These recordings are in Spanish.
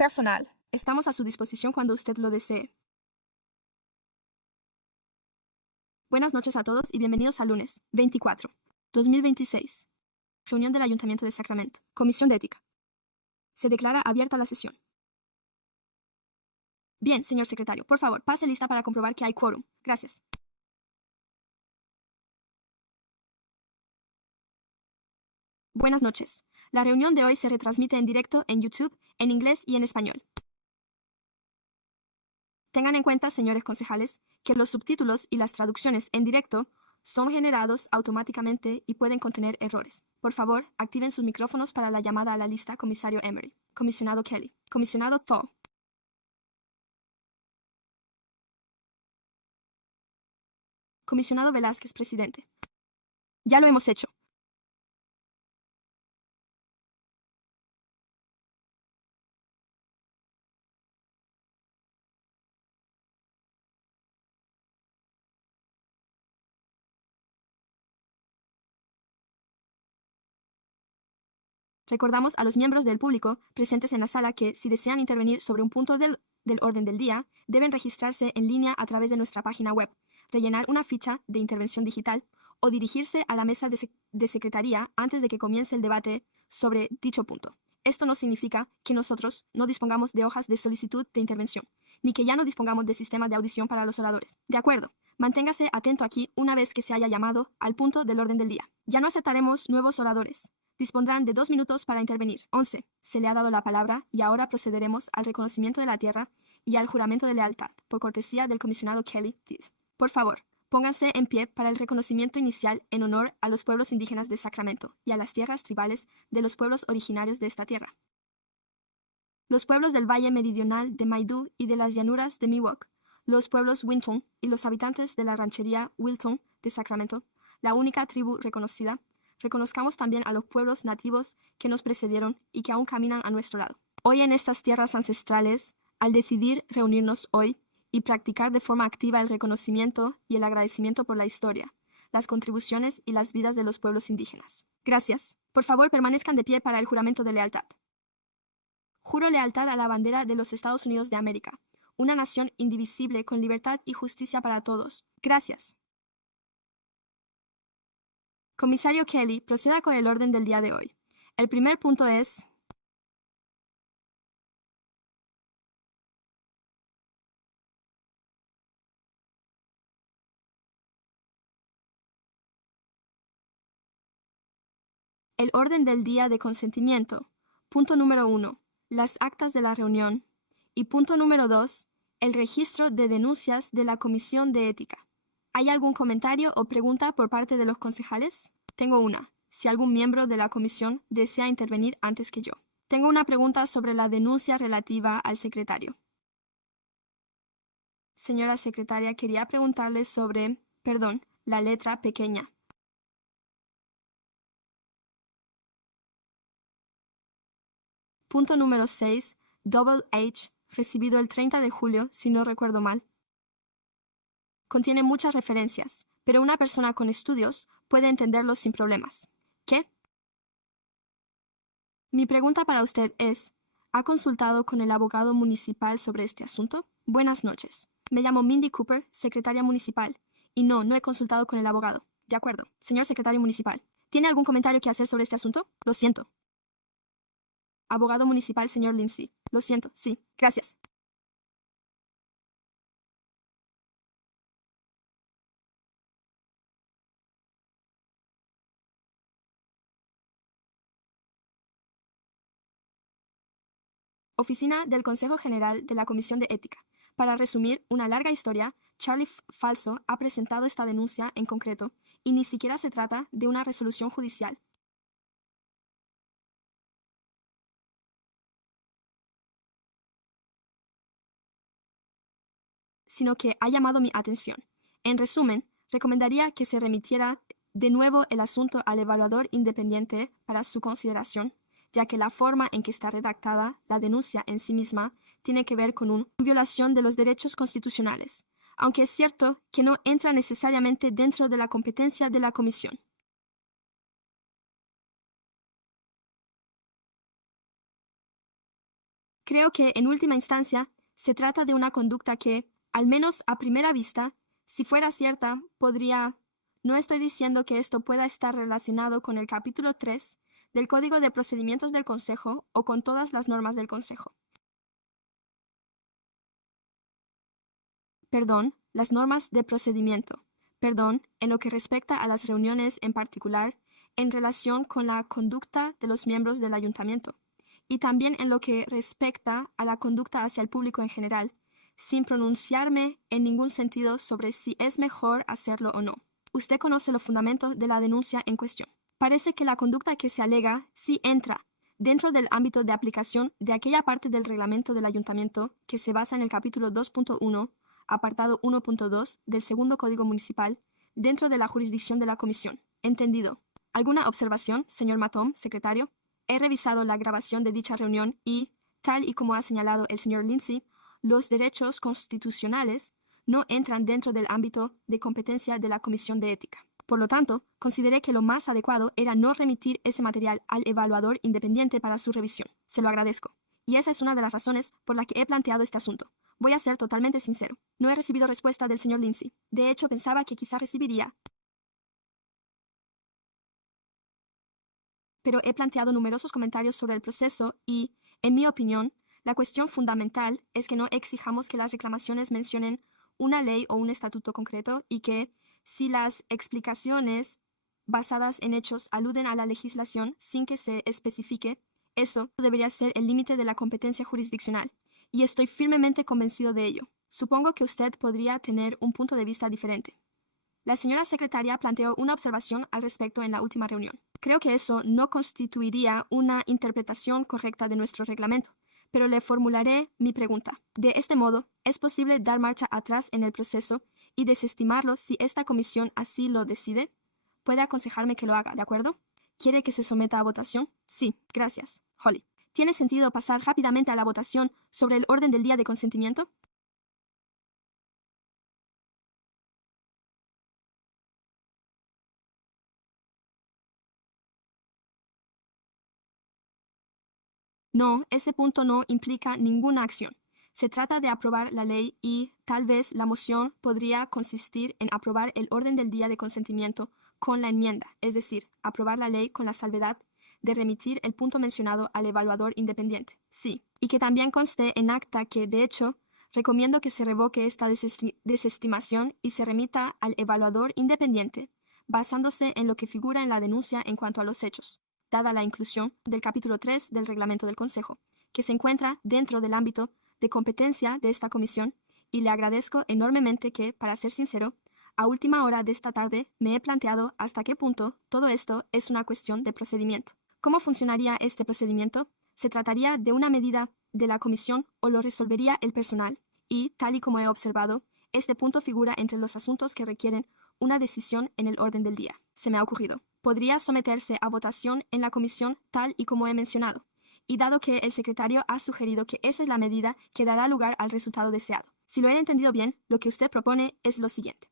Personal. Estamos a su disposición cuando usted lo desee. Buenas noches a todos y bienvenidos al lunes 24, 2026. Reunión del Ayuntamiento de Sacramento. Comisión de Ética. Se declara abierta la sesión. Bien, señor secretario, por favor, pase lista para comprobar que hay quórum. Gracias. Buenas noches. La reunión de hoy se retransmite en directo en YouTube, en inglés y en español. Tengan en cuenta, señores concejales, que los subtítulos y las traducciones en directo son generados automáticamente y pueden contener errores. Por favor, activen sus micrófonos para la llamada a la lista Comisario Emery, Comisionado Kelly, Comisionado Thaw, Comisionado Velázquez, Presidente. Ya lo hemos hecho. Recordamos a los miembros del público presentes en la sala que, si desean intervenir sobre un punto del orden del día, deben registrarse en línea a través de nuestra página web, rellenar una ficha de intervención digital o dirigirse a la mesa de secretaría antes de que comience el debate sobre dicho punto. Esto no significa que nosotros no dispongamos de hojas de solicitud de intervención, ni que ya no dispongamos de sistema de audición para los oradores. De acuerdo. Manténgase atento aquí una vez que se haya llamado al punto del orden del día. Ya no aceptaremos nuevos oradores. Dispondrán de 2 minutos para intervenir. 11. Se le ha dado la palabra y ahora procederemos al reconocimiento de la tierra y al juramento de lealtad, por cortesía del comisionado Kelly. Por favor, pónganse en pie para el reconocimiento inicial en honor a los pueblos indígenas de Sacramento y a las tierras tribales de los pueblos originarios de esta tierra. Los pueblos del valle meridional de Maidú y de las llanuras de Miwok, los pueblos Winton y los habitantes de la ranchería Wilton de Sacramento, la única tribu reconocida. Reconozcamos también a los pueblos nativos que nos precedieron y que aún caminan a nuestro lado. Hoy en estas tierras ancestrales, al decidir reunirnos hoy y practicar de forma activa el reconocimiento y el agradecimiento por la historia, las contribuciones y las vidas de los pueblos indígenas. Gracias. Por favor, permanezcan de pie para el juramento de lealtad. Juro lealtad a la bandera de los Estados Unidos de América, una nación indivisible con libertad y justicia para todos. Gracias. Comisario Kelly, proceda con el orden del día de hoy. El primer punto es: el orden del día de consentimiento. Punto número 1. Las actas de la reunión. Y punto número 2. El registro de denuncias de la Comisión de Ética. ¿Hay algún comentario o pregunta por parte de los concejales? Tengo una. Si algún miembro de la comisión desea intervenir antes que yo. Tengo una pregunta sobre la denuncia relativa al secretario. Señora secretaria, quería preguntarle sobre, la letra pequeña. Punto número 6. Double H, recibido el 30 de julio, si no recuerdo mal. Contiene muchas referencias, pero una persona con estudios puede entenderlo sin problemas. ¿Qué? Mi pregunta para usted es: ¿ha consultado con el abogado municipal sobre este asunto? Buenas noches. Me llamo Mindy Cooper, secretaria municipal. Y no he consultado con el abogado. De acuerdo. Señor secretario municipal, ¿tiene algún comentario que hacer sobre este asunto? Lo siento. Abogado municipal, señor Lindsay. Lo siento, sí. Gracias. Oficina del Consejo General de la Comisión de Ética. Para resumir una larga historia, Charlie Falso ha presentado esta denuncia en concreto y ni siquiera se trata de una resolución judicial. Sino que ha llamado mi atención. En resumen, recomendaría que se remitiera de nuevo el asunto al evaluador independiente para su consideración, ya que la forma en que está redactada la denuncia en sí misma tiene que ver con una violación de los derechos constitucionales, aunque es cierto que no entra necesariamente dentro de la competencia de la comisión. Creo que, en última instancia, se trata de una conducta que, al menos a primera vista, si fuera cierta, podría... No estoy diciendo que esto pueda estar relacionado con el capítulo 3 del Código de Procedimientos del Consejo o con todas las normas del Consejo. Perdón, las normas de procedimiento. Perdón, en lo que respecta a las reuniones en particular, en relación con la conducta de los miembros del ayuntamiento, y también en lo que respecta a la conducta hacia el público en general, sin pronunciarme en ningún sentido sobre si es mejor hacerlo o no. Usted conoce los fundamentos de la denuncia en cuestión. Parece que la conducta que se alega sí entra dentro del ámbito de aplicación de aquella parte del reglamento del ayuntamiento que se basa en el capítulo 2.1, apartado 1.2 del segundo Código Municipal, dentro de la jurisdicción de la Comisión. Entendido. ¿Alguna observación, señor Mathom, secretario? He revisado la grabación de dicha reunión y, tal y como ha señalado el señor Lindsay, los derechos constitucionales no entran dentro del ámbito de competencia de la Comisión de Ética. Por lo tanto, consideré que lo más adecuado era no remitir ese material al evaluador independiente para su revisión. Se lo agradezco. Y esa es una de las razones por la que he planteado este asunto. Voy a ser totalmente sincero. No he recibido respuesta del señor Lindsay. De hecho, pensaba que quizá recibiría. Pero he planteado numerosos comentarios sobre el proceso y, en mi opinión, la cuestión fundamental es que no exijamos que las reclamaciones mencionen una ley o un estatuto concreto y que, si las explicaciones basadas en hechos aluden a la legislación sin que se especifique, eso debería ser el límite de la competencia jurisdiccional, y estoy firmemente convencido de ello. Supongo que usted podría tener un punto de vista diferente. La señora secretaria planteó una observación al respecto en la última reunión. Creo que eso no constituiría una interpretación correcta de nuestro reglamento, pero le formularé mi pregunta. De este modo, ¿es posible dar marcha atrás en el proceso y desestimarlo si esta comisión así lo decide? Puede aconsejarme que lo haga, ¿de acuerdo? ¿Quiere que se someta a votación? Sí, gracias. Holly. ¿Tiene sentido pasar rápidamente a la votación sobre el orden del día de consentimiento? No, ese punto no implica ninguna acción. Se trata de aprobar la ley y, tal vez, la moción podría consistir en aprobar el orden del día de consentimiento con la enmienda, es decir, aprobar la ley con la salvedad de remitir el punto mencionado al evaluador independiente. Sí, y que también conste en acta que, de hecho, recomiendo que se revoque esta desestimación y se remita al evaluador independiente, basándose en lo que figura en la denuncia en cuanto a los hechos, dada la inclusión del capítulo 3 del reglamento del Consejo, que se encuentra dentro del ámbito de competencia de esta comisión, y le agradezco enormemente que, para ser sincero, a última hora de esta tarde me he planteado hasta qué punto todo esto es una cuestión de procedimiento. ¿Cómo funcionaría este procedimiento? ¿Se trataría de una medida de la comisión o lo resolvería el personal? Y, tal y como he observado, este punto figura entre los asuntos que requieren una decisión en el orden del día. Se me ha ocurrido. Podría someterse a votación en la comisión tal y como he mencionado, y dado que el secretario ha sugerido que esa es la medida que dará lugar al resultado deseado. Si lo he entendido bien, lo que usted propone es lo siguiente.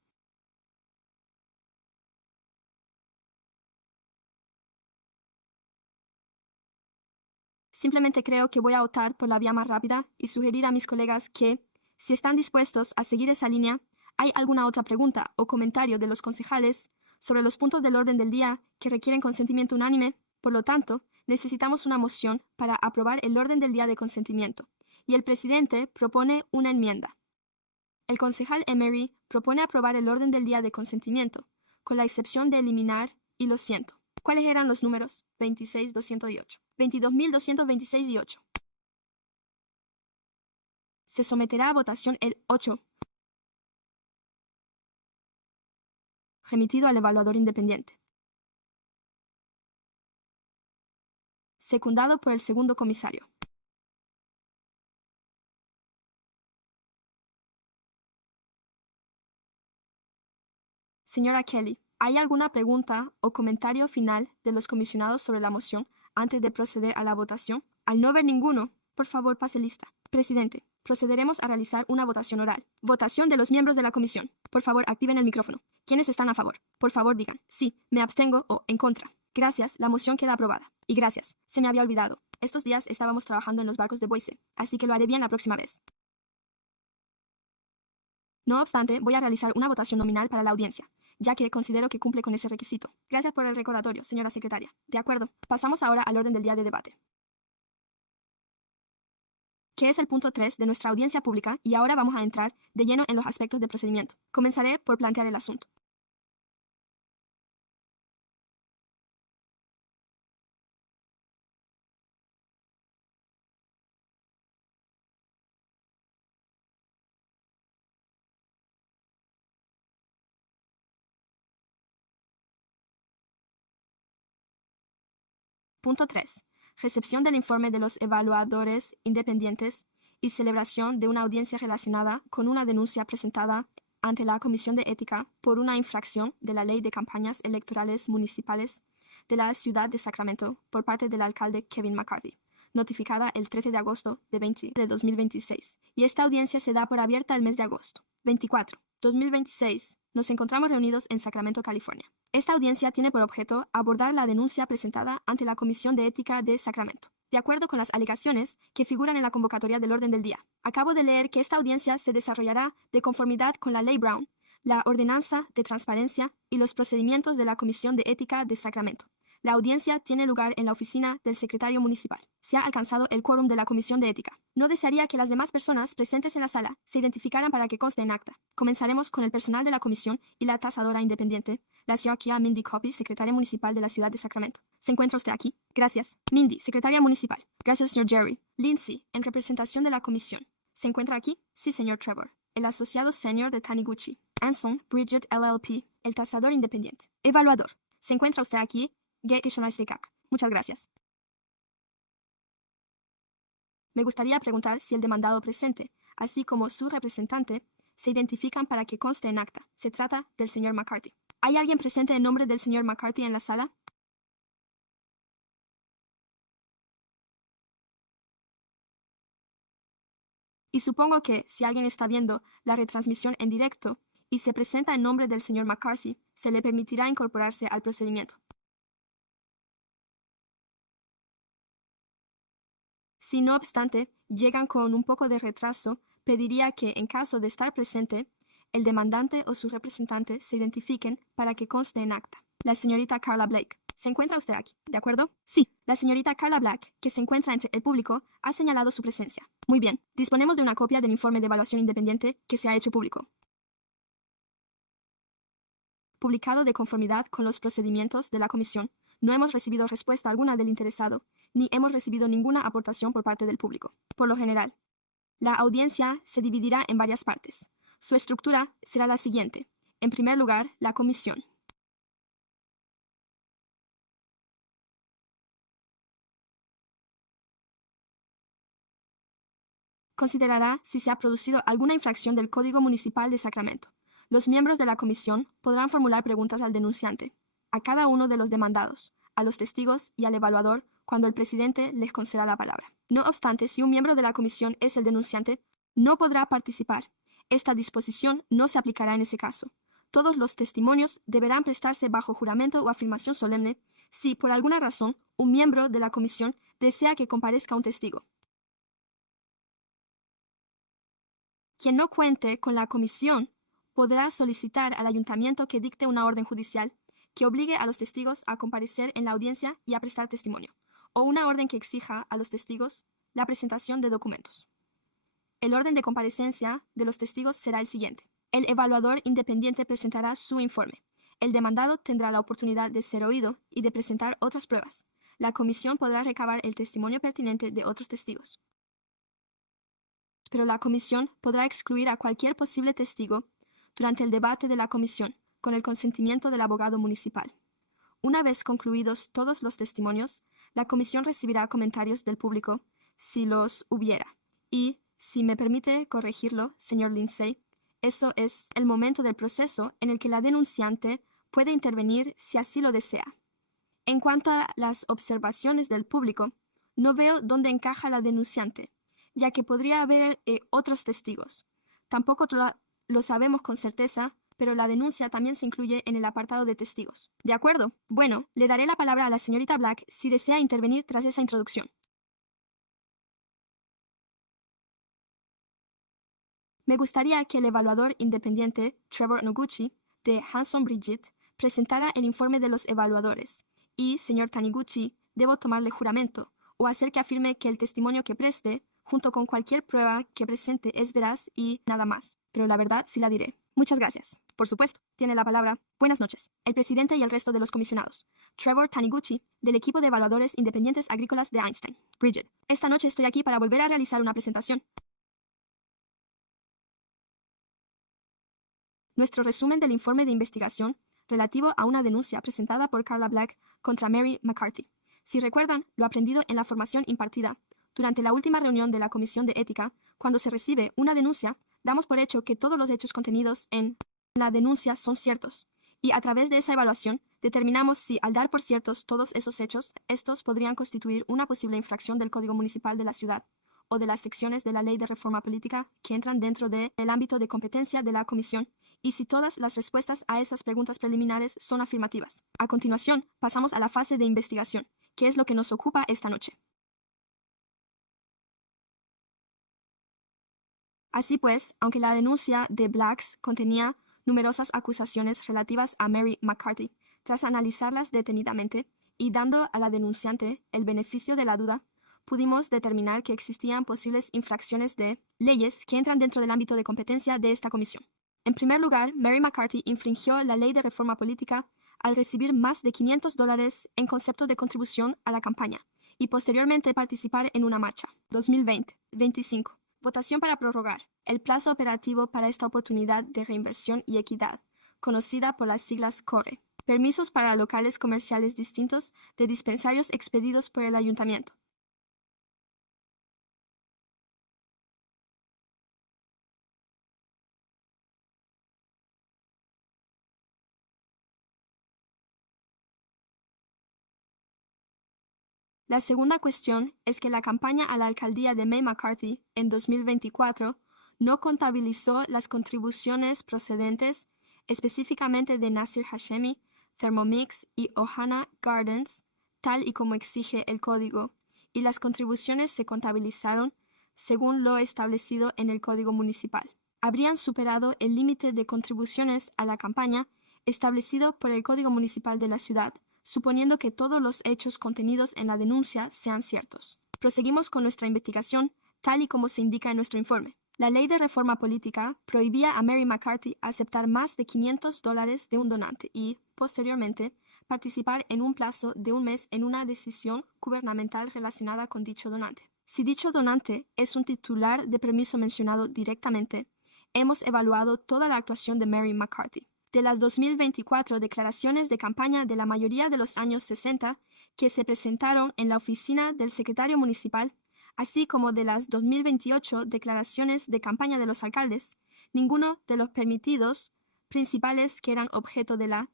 Simplemente creo que voy a optar por la vía más rápida y sugerir a mis colegas que, si están dispuestos a seguir esa línea, ¿hay alguna otra pregunta o comentario de los concejales sobre los puntos del orden del día que requieren consentimiento unánime? Por lo tanto, necesitamos una moción para aprobar el orden del día de consentimiento, y el presidente propone una enmienda. El concejal Emery propone aprobar el orden del día de consentimiento, con la excepción de eliminar "y lo siento". ¿Cuáles eran los números? 26.208. 22.226 y 8. Se someterá a votación el 8, remitido al evaluador independiente, secundado por el segundo comisario. Señora Kelly, ¿hay alguna pregunta o comentario final de los comisionados sobre la moción antes de proceder a la votación? Al no ver ninguno, por favor pase lista. Presidente, procederemos a realizar una votación oral. Votación de los miembros de la comisión. Por favor, activen el micrófono. ¿Quiénes están a favor? Por favor, digan sí, me abstengo o en contra. Gracias, la moción queda aprobada. Y gracias, se me había olvidado. Estos días estábamos trabajando en los barcos de Boise, así que lo haré bien la próxima vez. No obstante, voy a realizar una votación nominal para la audiencia, ya que considero que cumple con ese requisito. Gracias por el recordatorio, señora secretaria. De acuerdo. Pasamos ahora al orden del día de debate, que es el punto 3 de nuestra audiencia pública, y ahora vamos a entrar de lleno en los aspectos de procedimiento. Comenzaré por plantear el asunto. Punto 3. Recepción del informe de los evaluadores independientes y celebración de una audiencia relacionada con una denuncia presentada ante la Comisión de Ética por una infracción de la Ley de Campañas Electorales Municipales de la Ciudad de Sacramento por parte del alcalde Kevin McCarthy, notificada el 13 de agosto de 2026. Y esta audiencia se da por abierta el mes de agosto. 24. 2026. Nos encontramos reunidos en Sacramento, California. Esta audiencia tiene por objeto abordar la denuncia presentada ante la Comisión de Ética de Sacramento, de acuerdo con las alegaciones que figuran en la convocatoria del orden del día. Acabo de leer que esta audiencia se desarrollará de conformidad con la Ley Brown, la Ordenanza de Transparencia y los procedimientos de la Comisión de Ética de Sacramento. La audiencia tiene lugar en la oficina del secretario municipal. Se ha alcanzado el quórum de la Comisión de Ética. No desearía que las demás personas presentes en la sala se identificaran para que conste en acta. Comenzaremos con el personal de la comisión y la tasadora independiente, la señora Mindy Copy, secretaria municipal de la ciudad de Sacramento. ¿Se encuentra usted aquí? Gracias. Mindy, secretaria municipal. Gracias, señor Jerry. Lindsay, en representación de la comisión. ¿Se encuentra aquí? Sí, señor Trevor. El asociado senior de Taniguchi. Anson, Bridget LLP, el tasador independiente. Evaluador. ¿Se encuentra usted aquí? Muchas gracias. Me gustaría preguntar si el demandado presente, así como su representante, se identifican para que conste en acta. Se trata del señor McCarthy. ¿Hay alguien presente en nombre del señor McCarthy en la sala? Y supongo que, si alguien está viendo la retransmisión en directo y se presenta en nombre del señor McCarthy, se le permitirá incorporarse al procedimiento. Si no obstante llegan con un poco de retraso, pediría que, en caso de estar presente, el demandante o su representante se identifiquen para que conste en acta. La señorita Carla Blake. ¿Se encuentra usted aquí? ¿De acuerdo? Sí. La señorita Carla Black, que se encuentra entre el público, ha señalado su presencia. Muy bien. Disponemos de una copia del informe de evaluación independiente que se ha hecho público, publicado de conformidad con los procedimientos de la comisión. No hemos recibido respuesta alguna del interesado, ni hemos recibido ninguna aportación por parte del público. Por lo general, la audiencia se dividirá en varias partes. Su estructura será la siguiente. En primer lugar, la comisión considerará si se ha producido alguna infracción del Código Municipal de Sacramento. Los miembros de la comisión podrán formular preguntas al denunciante, a cada uno de los demandados, a los testigos y al evaluador cuando el presidente les conceda la palabra. No obstante, si un miembro de la comisión es el denunciante, no podrá participar. Esta disposición no se aplicará en ese caso. Todos los testimonios deberán prestarse bajo juramento o afirmación solemne si, por alguna razón, un miembro de la comisión desea que comparezca un testigo. Quien no cuente con la comisión podrá solicitar al ayuntamiento que dicte una orden judicial que obligue a los testigos a comparecer en la audiencia y a prestar testimonio, o una orden que exija a los testigos la presentación de documentos. El orden de comparecencia de los testigos será el siguiente. El evaluador independiente presentará su informe. El demandado tendrá la oportunidad de ser oído y de presentar otras pruebas. La comisión podrá recabar el testimonio pertinente de otros testigos, pero la comisión podrá excluir a cualquier posible testigo durante el debate de la comisión, con el consentimiento del abogado municipal. Una vez concluidos todos los testimonios, la comisión recibirá comentarios del público, si los hubiera. Y, si me permite corregirlo, señor Lindsay, eso es el momento del proceso en el que la denunciante puede intervenir si así lo desea. En cuanto a las observaciones del público, no veo dónde encaja la denunciante, ya que podría haber otros testigos. Tampoco lo sabemos con certeza, pero la denuncia también se incluye en el apartado de testigos. ¿De acuerdo? Bueno, le daré la palabra a la señorita Black si desea intervenir tras esa introducción. Me gustaría que el evaluador independiente Trevor Noguchi, de Hanson Bridget, presentara el informe de los evaluadores. Y, señor Taniguchi, debo tomarle juramento, o hacer que afirme que el testimonio que preste, junto con cualquier prueba que presente, es veraz y nada más. Pero la verdad sí la diré. Muchas gracias. Por supuesto, tiene la palabra. Buenas noches. El presidente y el resto de los comisionados. Trevor Taniguchi, del equipo de evaluadores independientes agrícolas de Einstein. Bridget, esta noche estoy aquí para volver a realizar una presentación. Nuestro resumen del informe de investigación relativo a una denuncia presentada por Carla Black contra Mary McCarthy. Si recuerdan lo aprendido en la formación impartida durante la última reunión de la Comisión de Ética, cuando se recibe una denuncia, damos por hecho que todos los hechos contenidos en la denuncia son ciertos, y a través de esa evaluación determinamos si, al dar por ciertos todos esos hechos, estos podrían constituir una posible infracción del Código Municipal de la ciudad o de las secciones de la Ley de Reforma Política que entran dentro del ámbito de competencia de la Comisión, y si todas las respuestas a esas preguntas preliminares son afirmativas. A continuación, pasamos a la fase de investigación, que es lo que nos ocupa esta noche. Así pues, aunque la denuncia de Blacks contenía numerosas acusaciones relativas a Mary McCarthy, tras analizarlas detenidamente y dando a la denunciante el beneficio de la duda, pudimos determinar que existían posibles infracciones de leyes que entran dentro del ámbito de competencia de esta comisión. En primer lugar, Mary McCarthy infringió la ley de reforma política al recibir más de $500 en concepto de contribución a la campaña y posteriormente participar en una marcha. 2020-25. Votación para prorrogar el plazo operativo para esta oportunidad de reinversión y equidad, conocida por las siglas CORE. Permisos para locales comerciales distintos de dispensarios expedidos por el ayuntamiento. La segunda cuestión es que la campaña a la alcaldía de May McCarthy en 2024 no contabilizó las contribuciones procedentes específicamente de Nasir Hashemi, Thermomix y Ohana Gardens, tal y como exige el código, y las contribuciones se contabilizaron según lo establecido en el Código Municipal. Habrían superado el límite de contribuciones a la campaña establecido por el Código Municipal de la ciudad, suponiendo que todos los hechos contenidos en la denuncia sean ciertos. Proseguimos con nuestra investigación, tal y como se indica en nuestro informe. La ley de reforma política prohibía a Mary McCarthy aceptar más de $500 de un donante y, posteriormente, participar en un plazo de un mes en una decisión gubernamental relacionada con dicho donante. Si dicho donante es un titular de permiso mencionado directamente, hemos evaluado toda la actuación de Mary McCarthy. De las 2024 declaraciones de campaña de la mayoría de los años 60 que se presentaron en la oficina del secretario municipal, así como de las 2028 declaraciones de campaña de los alcaldes, ninguno de los permitidos principales que eran objeto de la,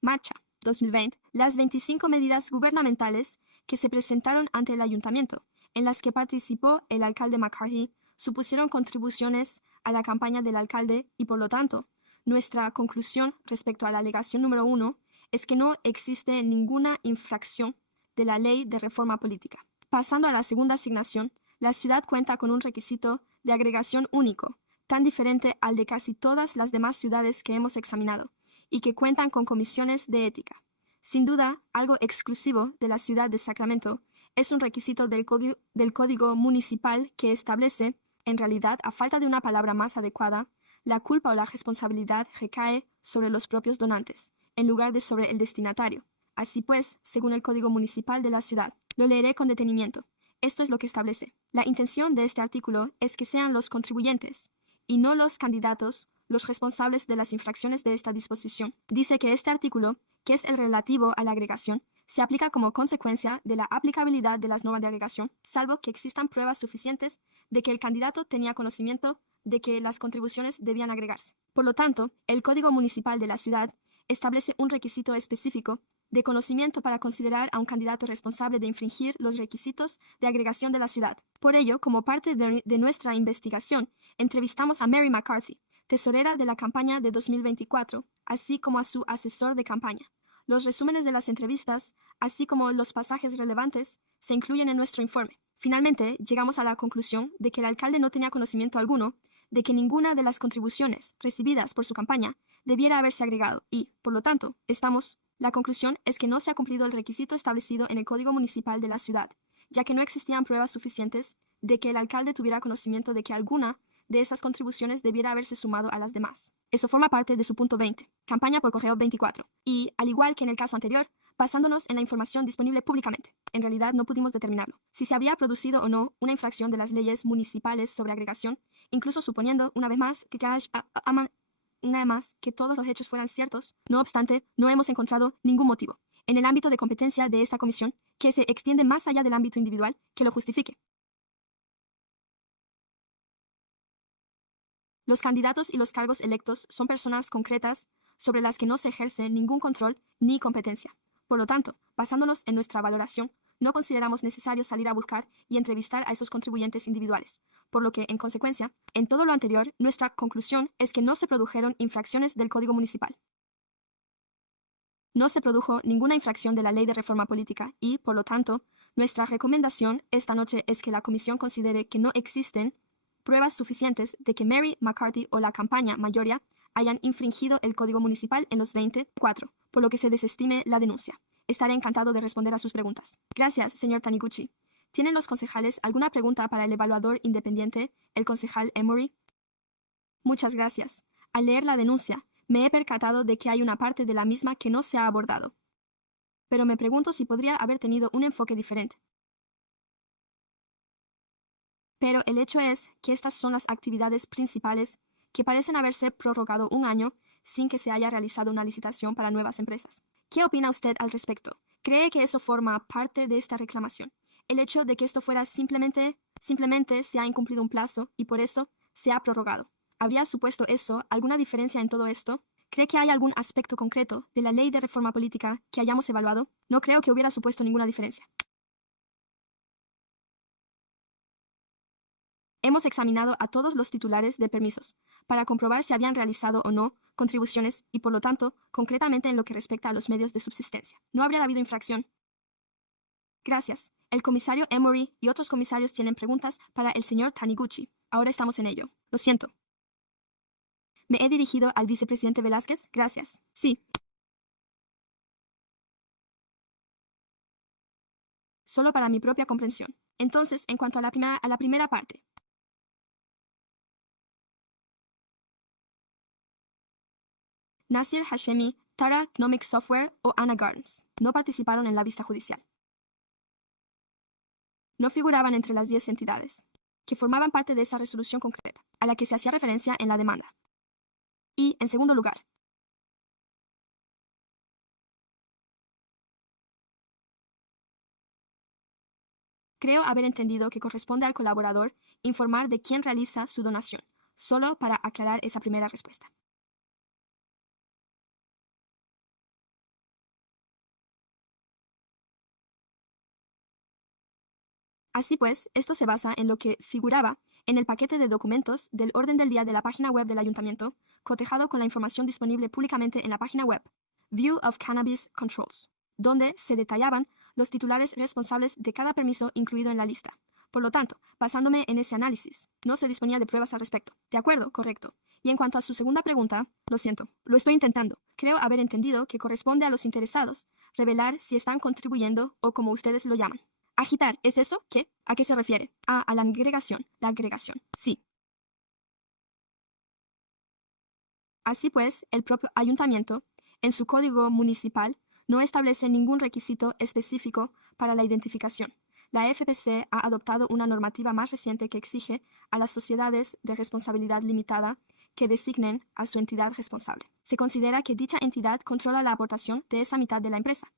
marcha 2020, las 25 medidas gubernamentales que se presentaron ante el ayuntamiento, en las que participó el alcalde McCarthy, supusieron contribuciones a la campaña del alcalde y, por lo tanto, nuestra conclusión respecto a la alegación número 1 es que no existe ninguna infracción de la ley de reforma política. Pasando a la segunda asignación, la ciudad cuenta con un requisito de agregación único, tan diferente al de casi todas las demás ciudades que hemos examinado, y que cuentan con comisiones de ética. Sin duda, algo exclusivo de la ciudad de Sacramento es un requisito del Código Municipal que establece, en realidad, a falta de una palabra más adecuada, la culpa o la responsabilidad recae sobre los propios donantes, en lugar de sobre el destinatario. Así pues, según el Código Municipal de la ciudad, lo leeré con detenimiento. Esto es lo que establece. La intención de este artículo es que sean los contribuyentes, y no los candidatos, los responsables de las infracciones de esta disposición. Dice que este artículo, que es el relativo a la agregación, se aplica como consecuencia de la aplicabilidad de las normas de agregación, salvo que existan pruebas suficientes de que el candidato tenía conocimiento de que las contribuciones debían agregarse. Por lo tanto, el Código Municipal de la ciudad establece un requisito específico de conocimiento para considerar a un candidato responsable de infringir los requisitos de agregación de la ciudad. Por ello, como parte de nuestra investigación, entrevistamos a Mary McCarthy, tesorera de la campaña de 2024, así como a su asesor de campaña. Los resúmenes de las entrevistas, así como los pasajes relevantes, se incluyen en nuestro informe. Finalmente, llegamos a la conclusión de que el alcalde no tenía conocimiento alguno de que ninguna de las contribuciones recibidas por su campaña debiera haberse agregado y, por lo tanto, la conclusión es que no se ha cumplido el requisito establecido en el Código Municipal de la ciudad, ya que no existían pruebas suficientes de que el alcalde tuviera conocimiento de que alguna de esas contribuciones debiera haberse sumado a las demás. Eso forma parte de su punto 20, campaña por correo 24, y, al igual que en el caso anterior, basándonos en la información disponible públicamente. En realidad no pudimos determinarlo. Si se había producido o no una infracción de las leyes municipales sobre agregación, incluso suponiendo, una vez más, que todos los hechos fueran ciertos. No obstante, no hemos encontrado ningún motivo, en el ámbito de competencia de esta comisión, que se extiende más allá del ámbito individual, que lo justifique. Los candidatos y los cargos electos son personas concretas sobre las que no se ejerce ningún control ni competencia. Por lo tanto, basándonos en nuestra valoración, no consideramos necesario salir a buscar y entrevistar a esos contribuyentes individuales, por lo que, en consecuencia, en todo lo anterior, nuestra conclusión es que no se produjeron infracciones del Código Municipal. No se produjo ninguna infracción de la Ley de Reforma Política y, por lo tanto, nuestra recomendación esta noche es que la Comisión considere que no existen pruebas suficientes de que Mary McCarthy o la campaña mayoría hayan infringido el Código Municipal en los 24, por lo que se desestime la denuncia. Estaré encantado de responder a sus preguntas. Gracias, señor Taniguchi. ¿Tienen los concejales alguna pregunta para el evaluador independiente, el concejal Emory? Muchas gracias. Al leer la denuncia, me he percatado de que hay una parte de la misma que no se ha abordado. Pero me pregunto si podría haber tenido un enfoque diferente. Pero el hecho es que estas son las actividades principales que parecen haberse prorrogado un año sin que se haya realizado una licitación para nuevas empresas. ¿Qué opina usted al respecto? ¿Cree que eso forma parte de esta reclamación? El hecho de que esto fuera simplemente se ha incumplido un plazo y por eso se ha prorrogado. ¿Habría supuesto eso alguna diferencia en todo esto? ¿Cree que hay algún aspecto concreto de la ley de reforma política que hayamos evaluado? No creo que hubiera supuesto ninguna diferencia. Hemos examinado a todos los titulares de permisos para comprobar si habían realizado o no contribuciones y, por lo tanto, concretamente en lo que respecta a los medios de subsistencia. No habría habido infracción. Gracias. El comisario Emory y otros comisarios tienen preguntas para el señor Taniguchi. Ahora estamos en ello. Lo siento. ¿Me he dirigido al vicepresidente Velázquez? Gracias. Sí. Solo para mi propia comprensión. Entonces, en cuanto a la primera parte. Nasir Hashemi, Tara Economic Software o Anna Gardens no participaron en la vista judicial. No figuraban entre las 10 entidades que formaban parte de esa resolución concreta, a la que se hacía referencia en la demanda. Y, en segundo lugar, creo haber entendido que corresponde al colaborador informar de quién realiza su donación, solo para aclarar esa primera respuesta. Así pues, esto se basa en lo que figuraba en el paquete de documentos del orden del día de la página web del ayuntamiento, cotejado con la información disponible públicamente en la página web View of Cannabis Controls, donde se detallaban los titulares responsables de cada permiso incluido en la lista. Por lo tanto, basándome en ese análisis, no se disponía de pruebas al respecto. ¿De acuerdo? Correcto. Y en cuanto a su segunda pregunta, lo siento, lo estoy intentando. Creo haber entendido que corresponde a los interesados revelar si están contribuyendo o como ustedes lo llaman. Agitar, ¿es eso? ¿Qué? ¿A qué se refiere? A la agregación. La agregación. Sí. Así pues, el propio ayuntamiento, en su código municipal, no establece ningún requisito específico para la identificación. La FPC ha adoptado una normativa más reciente que exige a las sociedades de responsabilidad limitada que designen a su entidad responsable. Se considera que dicha entidad controla la aportación de esa mitad de la empresa.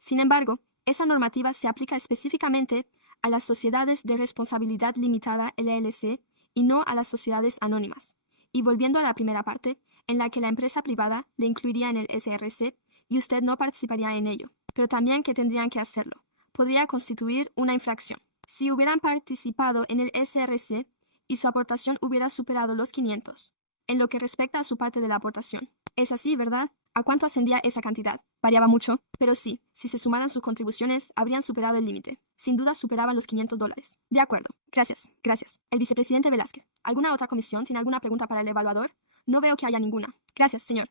Sin embargo, esa normativa se aplica específicamente a las sociedades de responsabilidad limitada LLC y no a las sociedades anónimas. Y volviendo a la primera parte, en la que la empresa privada le incluiría en el SRC y usted no participaría en ello, pero también que tendrían que hacerlo. Podría constituir una infracción. Si hubieran participado en el SRC y su aportación hubiera superado los 500, en lo que respecta a su parte de la aportación. Es así, ¿verdad? ¿A cuánto ascendía esa cantidad? Variaba mucho, pero sí, si se sumaran sus contribuciones, habrían superado el límite. Sin duda superaban los $500. De acuerdo. Gracias, gracias. El vicepresidente Velázquez. ¿Alguna otra comisión tiene alguna pregunta para el evaluador? No veo que haya ninguna. Gracias, señor.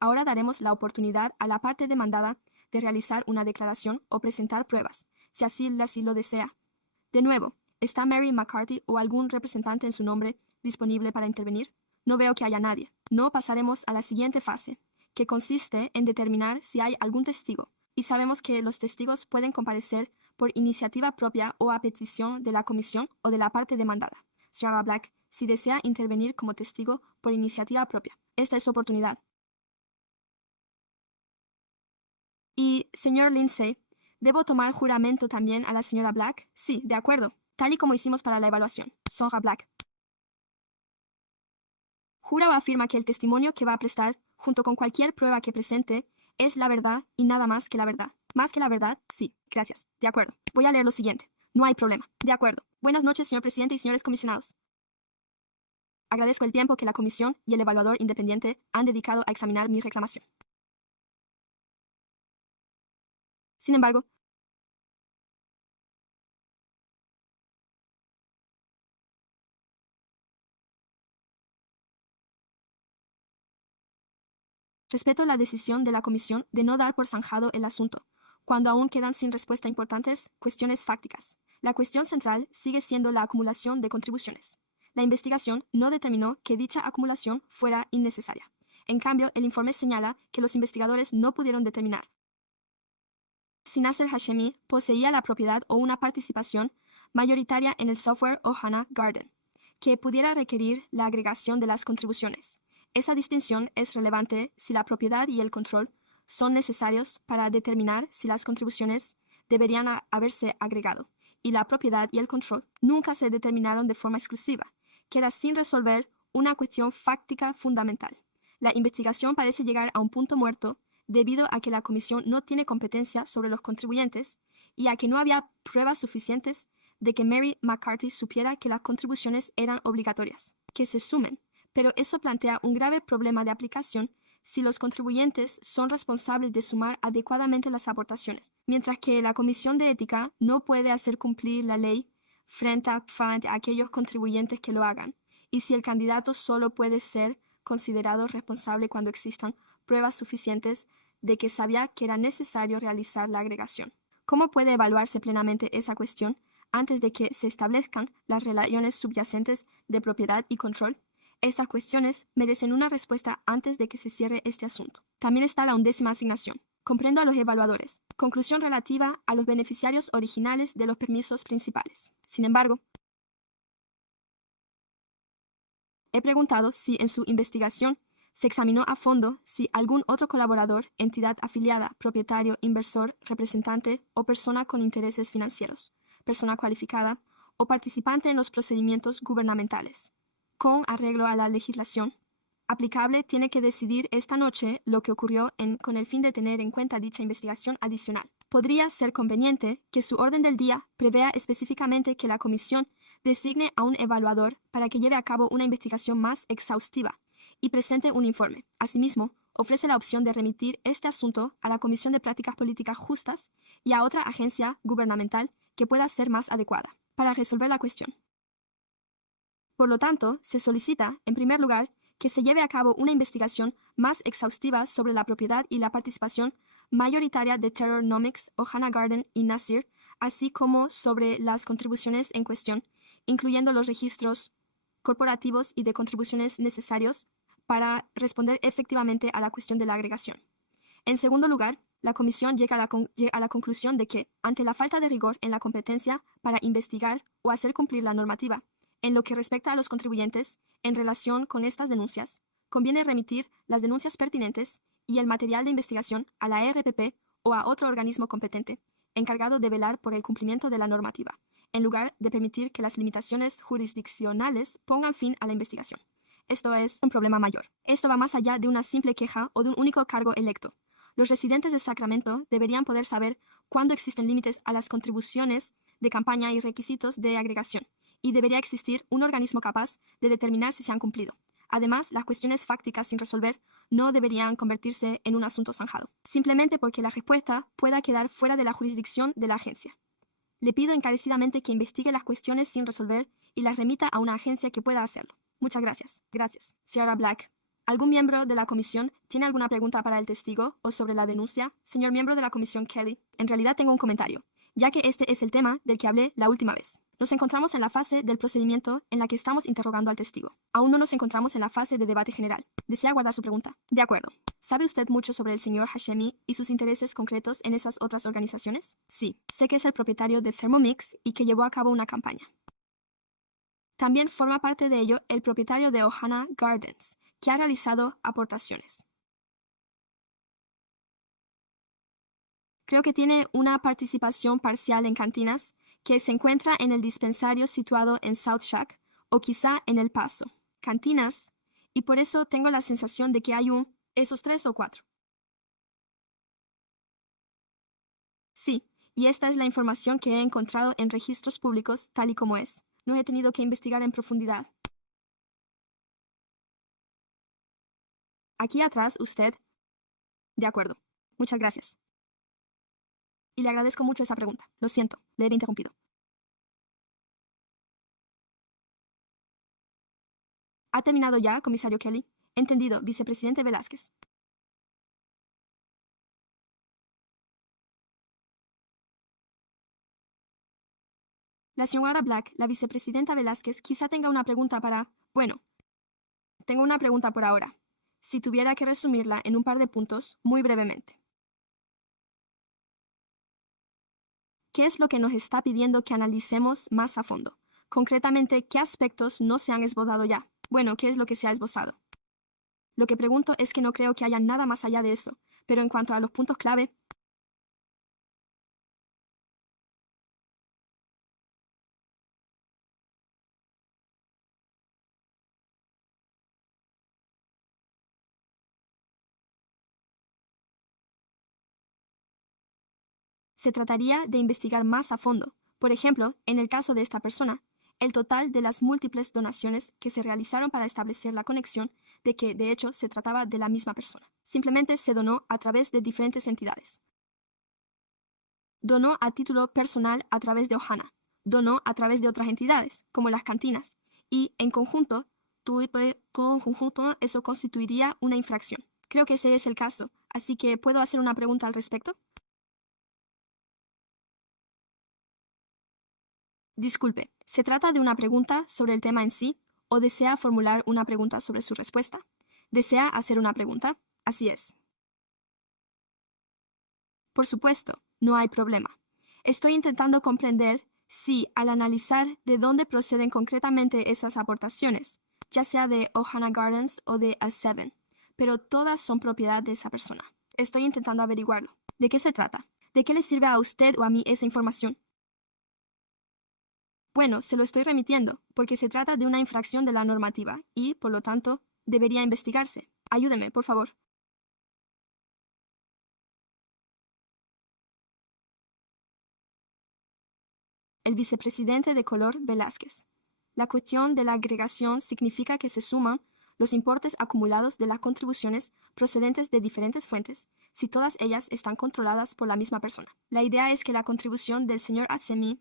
Ahora daremos la oportunidad a la parte demandada de realizar una declaración o presentar pruebas, si así lo desea. De nuevo, ¿está Mary McCarthy o algún representante en su nombre disponible para intervenir? No veo que haya nadie. No pasaremos a la siguiente fase, que consiste en determinar si hay algún testigo, y sabemos que los testigos pueden comparecer por iniciativa propia o a petición de la comisión o de la parte demandada. Señora Black, si desea intervenir como testigo por iniciativa propia, esta es su oportunidad. Y, señor Lindsay, ¿debo tomar juramento también a la señora Black? Sí, de acuerdo, tal y como hicimos para la evaluación. Sonja Black. ¿Jura o afirma que el testimonio que va a prestar, junto con cualquier prueba que presente, es la verdad y nada más que la verdad? ¿Más que la verdad? Sí, gracias. De acuerdo. Voy a leer lo siguiente. No hay problema. De acuerdo. Buenas noches, señor presidente y señores comisionados. Agradezco el tiempo que la comisión y el evaluador independiente han dedicado a examinar mi reclamación. Sin embargo, respeto la decisión de la comisión de no dar por zanjado el asunto, cuando aún quedan sin respuesta importantes cuestiones fácticas. La cuestión central sigue siendo la acumulación de contribuciones. La investigación no determinó que dicha acumulación fuera innecesaria. En cambio, el informe señala que los investigadores no pudieron determinar si Nasser Hashemi poseía la propiedad o una participación mayoritaria en el software Ohana Garden, que pudiera requerir la agregación de las contribuciones. Esa distinción es relevante si la propiedad y el control son necesarios para determinar si las contribuciones deberían haberse agregado, y la propiedad y el control nunca se determinaron de forma exclusiva. Queda sin resolver una cuestión fáctica fundamental. La investigación parece llegar a un punto muerto debido a que la comisión no tiene competencia sobre los contribuyentes y a que no había pruebas suficientes de que Mary McCarthy supiera que las contribuciones eran obligatorias, que se sumen, pero eso plantea un grave problema de aplicación si los contribuyentes son responsables de sumar adecuadamente las aportaciones, mientras que la Comisión de Ética no puede hacer cumplir la ley frente a aquellos contribuyentes que lo hagan, y si el candidato solo puede ser considerado responsable cuando existan pruebas suficientes de que sabía que era necesario realizar la agregación. ¿Cómo puede evaluarse plenamente esa cuestión antes de que se establezcan las relaciones subyacentes de propiedad y control? Estas cuestiones merecen una respuesta antes de que se cierre este asunto. También está la 11ª asignación. Comprendo a los evaluadores. Conclusión relativa a los beneficiarios originales de los permisos principales. Sin embargo, he preguntado si en su investigación se examinó a fondo si algún otro colaborador, entidad afiliada, propietario, inversor, representante o persona con intereses financieros, persona cualificada o participante en los procedimientos gubernamentales, con arreglo a la legislación aplicable, tiene que decidir esta noche lo que ocurrió con el fin de tener en cuenta dicha investigación adicional. Podría ser conveniente que su orden del día prevea específicamente que la comisión designe a un evaluador para que lleve a cabo una investigación más exhaustiva y presente un informe. Asimismo, ofrece la opción de remitir este asunto a la Comisión de Prácticas Políticas Justas y a otra agencia gubernamental que pueda ser más adecuada para resolver la cuestión. Por lo tanto, se solicita, en primer lugar, que se lleve a cabo una investigación más exhaustiva sobre la propiedad y la participación mayoritaria de Terrornomics, Ohana Garden y Nasir, así como sobre las contribuciones en cuestión, incluyendo los registros corporativos y de contribuciones necesarios para responder efectivamente a la cuestión de la agregación. En segundo lugar, la Comisión llega a la conclusión de que, ante la falta de rigor en la competencia para investigar o hacer cumplir la normativa, en lo que respecta a los contribuyentes, en relación con estas denuncias, conviene remitir las denuncias pertinentes y el material de investigación a la RPP o a otro organismo competente, encargado de velar por el cumplimiento de la normativa, en lugar de permitir que las limitaciones jurisdiccionales pongan fin a la investigación. Esto es un problema mayor. Esto va más allá de una simple queja o de un único cargo electo. Los residentes de Sacramento deberían poder saber cuándo existen límites a las contribuciones de campaña y requisitos de agregación, y debería existir un organismo capaz de determinar si se han cumplido. Además, las cuestiones fácticas sin resolver no deberían convertirse en un asunto zanjado, simplemente porque la respuesta pueda quedar fuera de la jurisdicción de la agencia. Le pido encarecidamente que investigue las cuestiones sin resolver y las remita a una agencia que pueda hacerlo. Muchas gracias. Gracias. Señora Black, ¿algún miembro de la comisión tiene alguna pregunta para el testigo o sobre la denuncia? Señor miembro de la comisión Kelly, en realidad tengo un comentario, ya que este es el tema del que hablé la última vez. Nos encontramos en la fase del procedimiento en la que estamos interrogando al testigo. Aún no nos encontramos en la fase de debate general. ¿Desea guardar su pregunta? De acuerdo. ¿Sabe usted mucho sobre el señor Hashemi y sus intereses concretos en esas otras organizaciones? Sí, sé que es el propietario de Thermomix y que llevó a cabo una campaña. También forma parte de ello el propietario de Ohana Gardens, que ha realizado aportaciones. Creo que tiene una participación parcial en cantinas que se encuentra en el dispensario situado en South Shack o quizá en El Paso. Cantinas, y por eso tengo la sensación de que hay esos 3 o 4. Sí, y esta es la información que he encontrado en registros públicos tal y como es. No he tenido que investigar en profundidad. Aquí atrás, usted... De acuerdo. Muchas gracias. Y le agradezco mucho esa pregunta. Lo siento, le he interrumpido. ¿Ha terminado ya, comisario Kelly? Entendido, vicepresidente Velázquez. La señora Black, la vicepresidenta Velázquez, quizá tenga una pregunta para... Bueno, tengo una pregunta por ahora. Si tuviera que resumirla en un par de puntos, muy brevemente. ¿Qué es lo que nos está pidiendo que analicemos más a fondo? Concretamente, ¿qué aspectos no se han esbozado ya? Bueno, ¿qué es lo que se ha esbozado? Lo que pregunto es que no creo que haya nada más allá de eso, pero en cuanto a los puntos clave, se trataría de investigar más a fondo. Por ejemplo, en el caso de esta persona, el total de las múltiples donaciones que se realizaron para establecer la conexión de que, de hecho, se trataba de la misma persona. Simplemente se donó a través de diferentes entidades. Donó a título personal a través de Ohana. Donó a través de otras entidades, como las cantinas. Y, en conjunto, todo en conjunto, eso constituiría una infracción. Creo que ese es el caso, así que ¿puedo hacer una pregunta al respecto? Disculpe, ¿se trata de una pregunta sobre el tema en sí o desea formular una pregunta sobre su respuesta? ¿Desea hacer una pregunta? Así es. Por supuesto, no hay problema. Estoy intentando comprender si, al analizar de dónde proceden concretamente esas aportaciones, ya sea de Ohana Gardens o de A7, pero todas son propiedad de esa persona. Estoy intentando averiguarlo. ¿De qué se trata? ¿De qué le sirve a usted o a mí esa información? Bueno, se lo estoy remitiendo, porque se trata de una infracción de la normativa y, por lo tanto, debería investigarse. Ayúdeme, por favor. El vicepresidente de color Velázquez. La cuestión de la agregación significa que se suman los importes acumulados de las contribuciones procedentes de diferentes fuentes, si todas ellas están controladas por la misma persona. La idea es que la contribución del señor Atsemi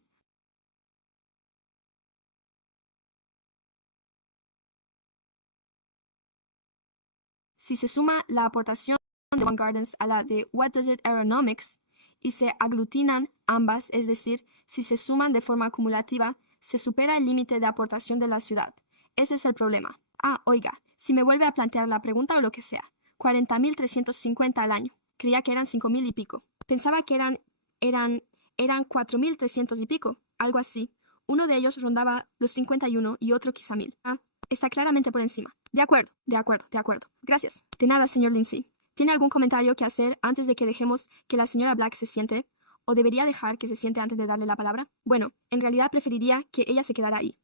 si se suma la aportación de One Gardens a la de What Does It Aeronomics y se aglutinan ambas, es decir, si se suman de forma acumulativa, se supera el límite de aportación de la ciudad. Ese es el problema. Ah, oiga, si me vuelve a plantear la pregunta o lo que sea. 40.350 al año. Creía que eran 5.000 y pico. Pensaba que eran 4.300 y pico, algo así. Uno de ellos rondaba los 51 y otro quizá 1.000. Ah, está claramente por encima. De acuerdo, de acuerdo, de acuerdo. Gracias. De nada, señor Lindsay. ¿Tiene algún comentario que hacer antes de que dejemos que la señora Black se siente? ¿O debería dejar que se siente antes de darle la palabra? Bueno, en realidad preferiría que ella se quedara ahí.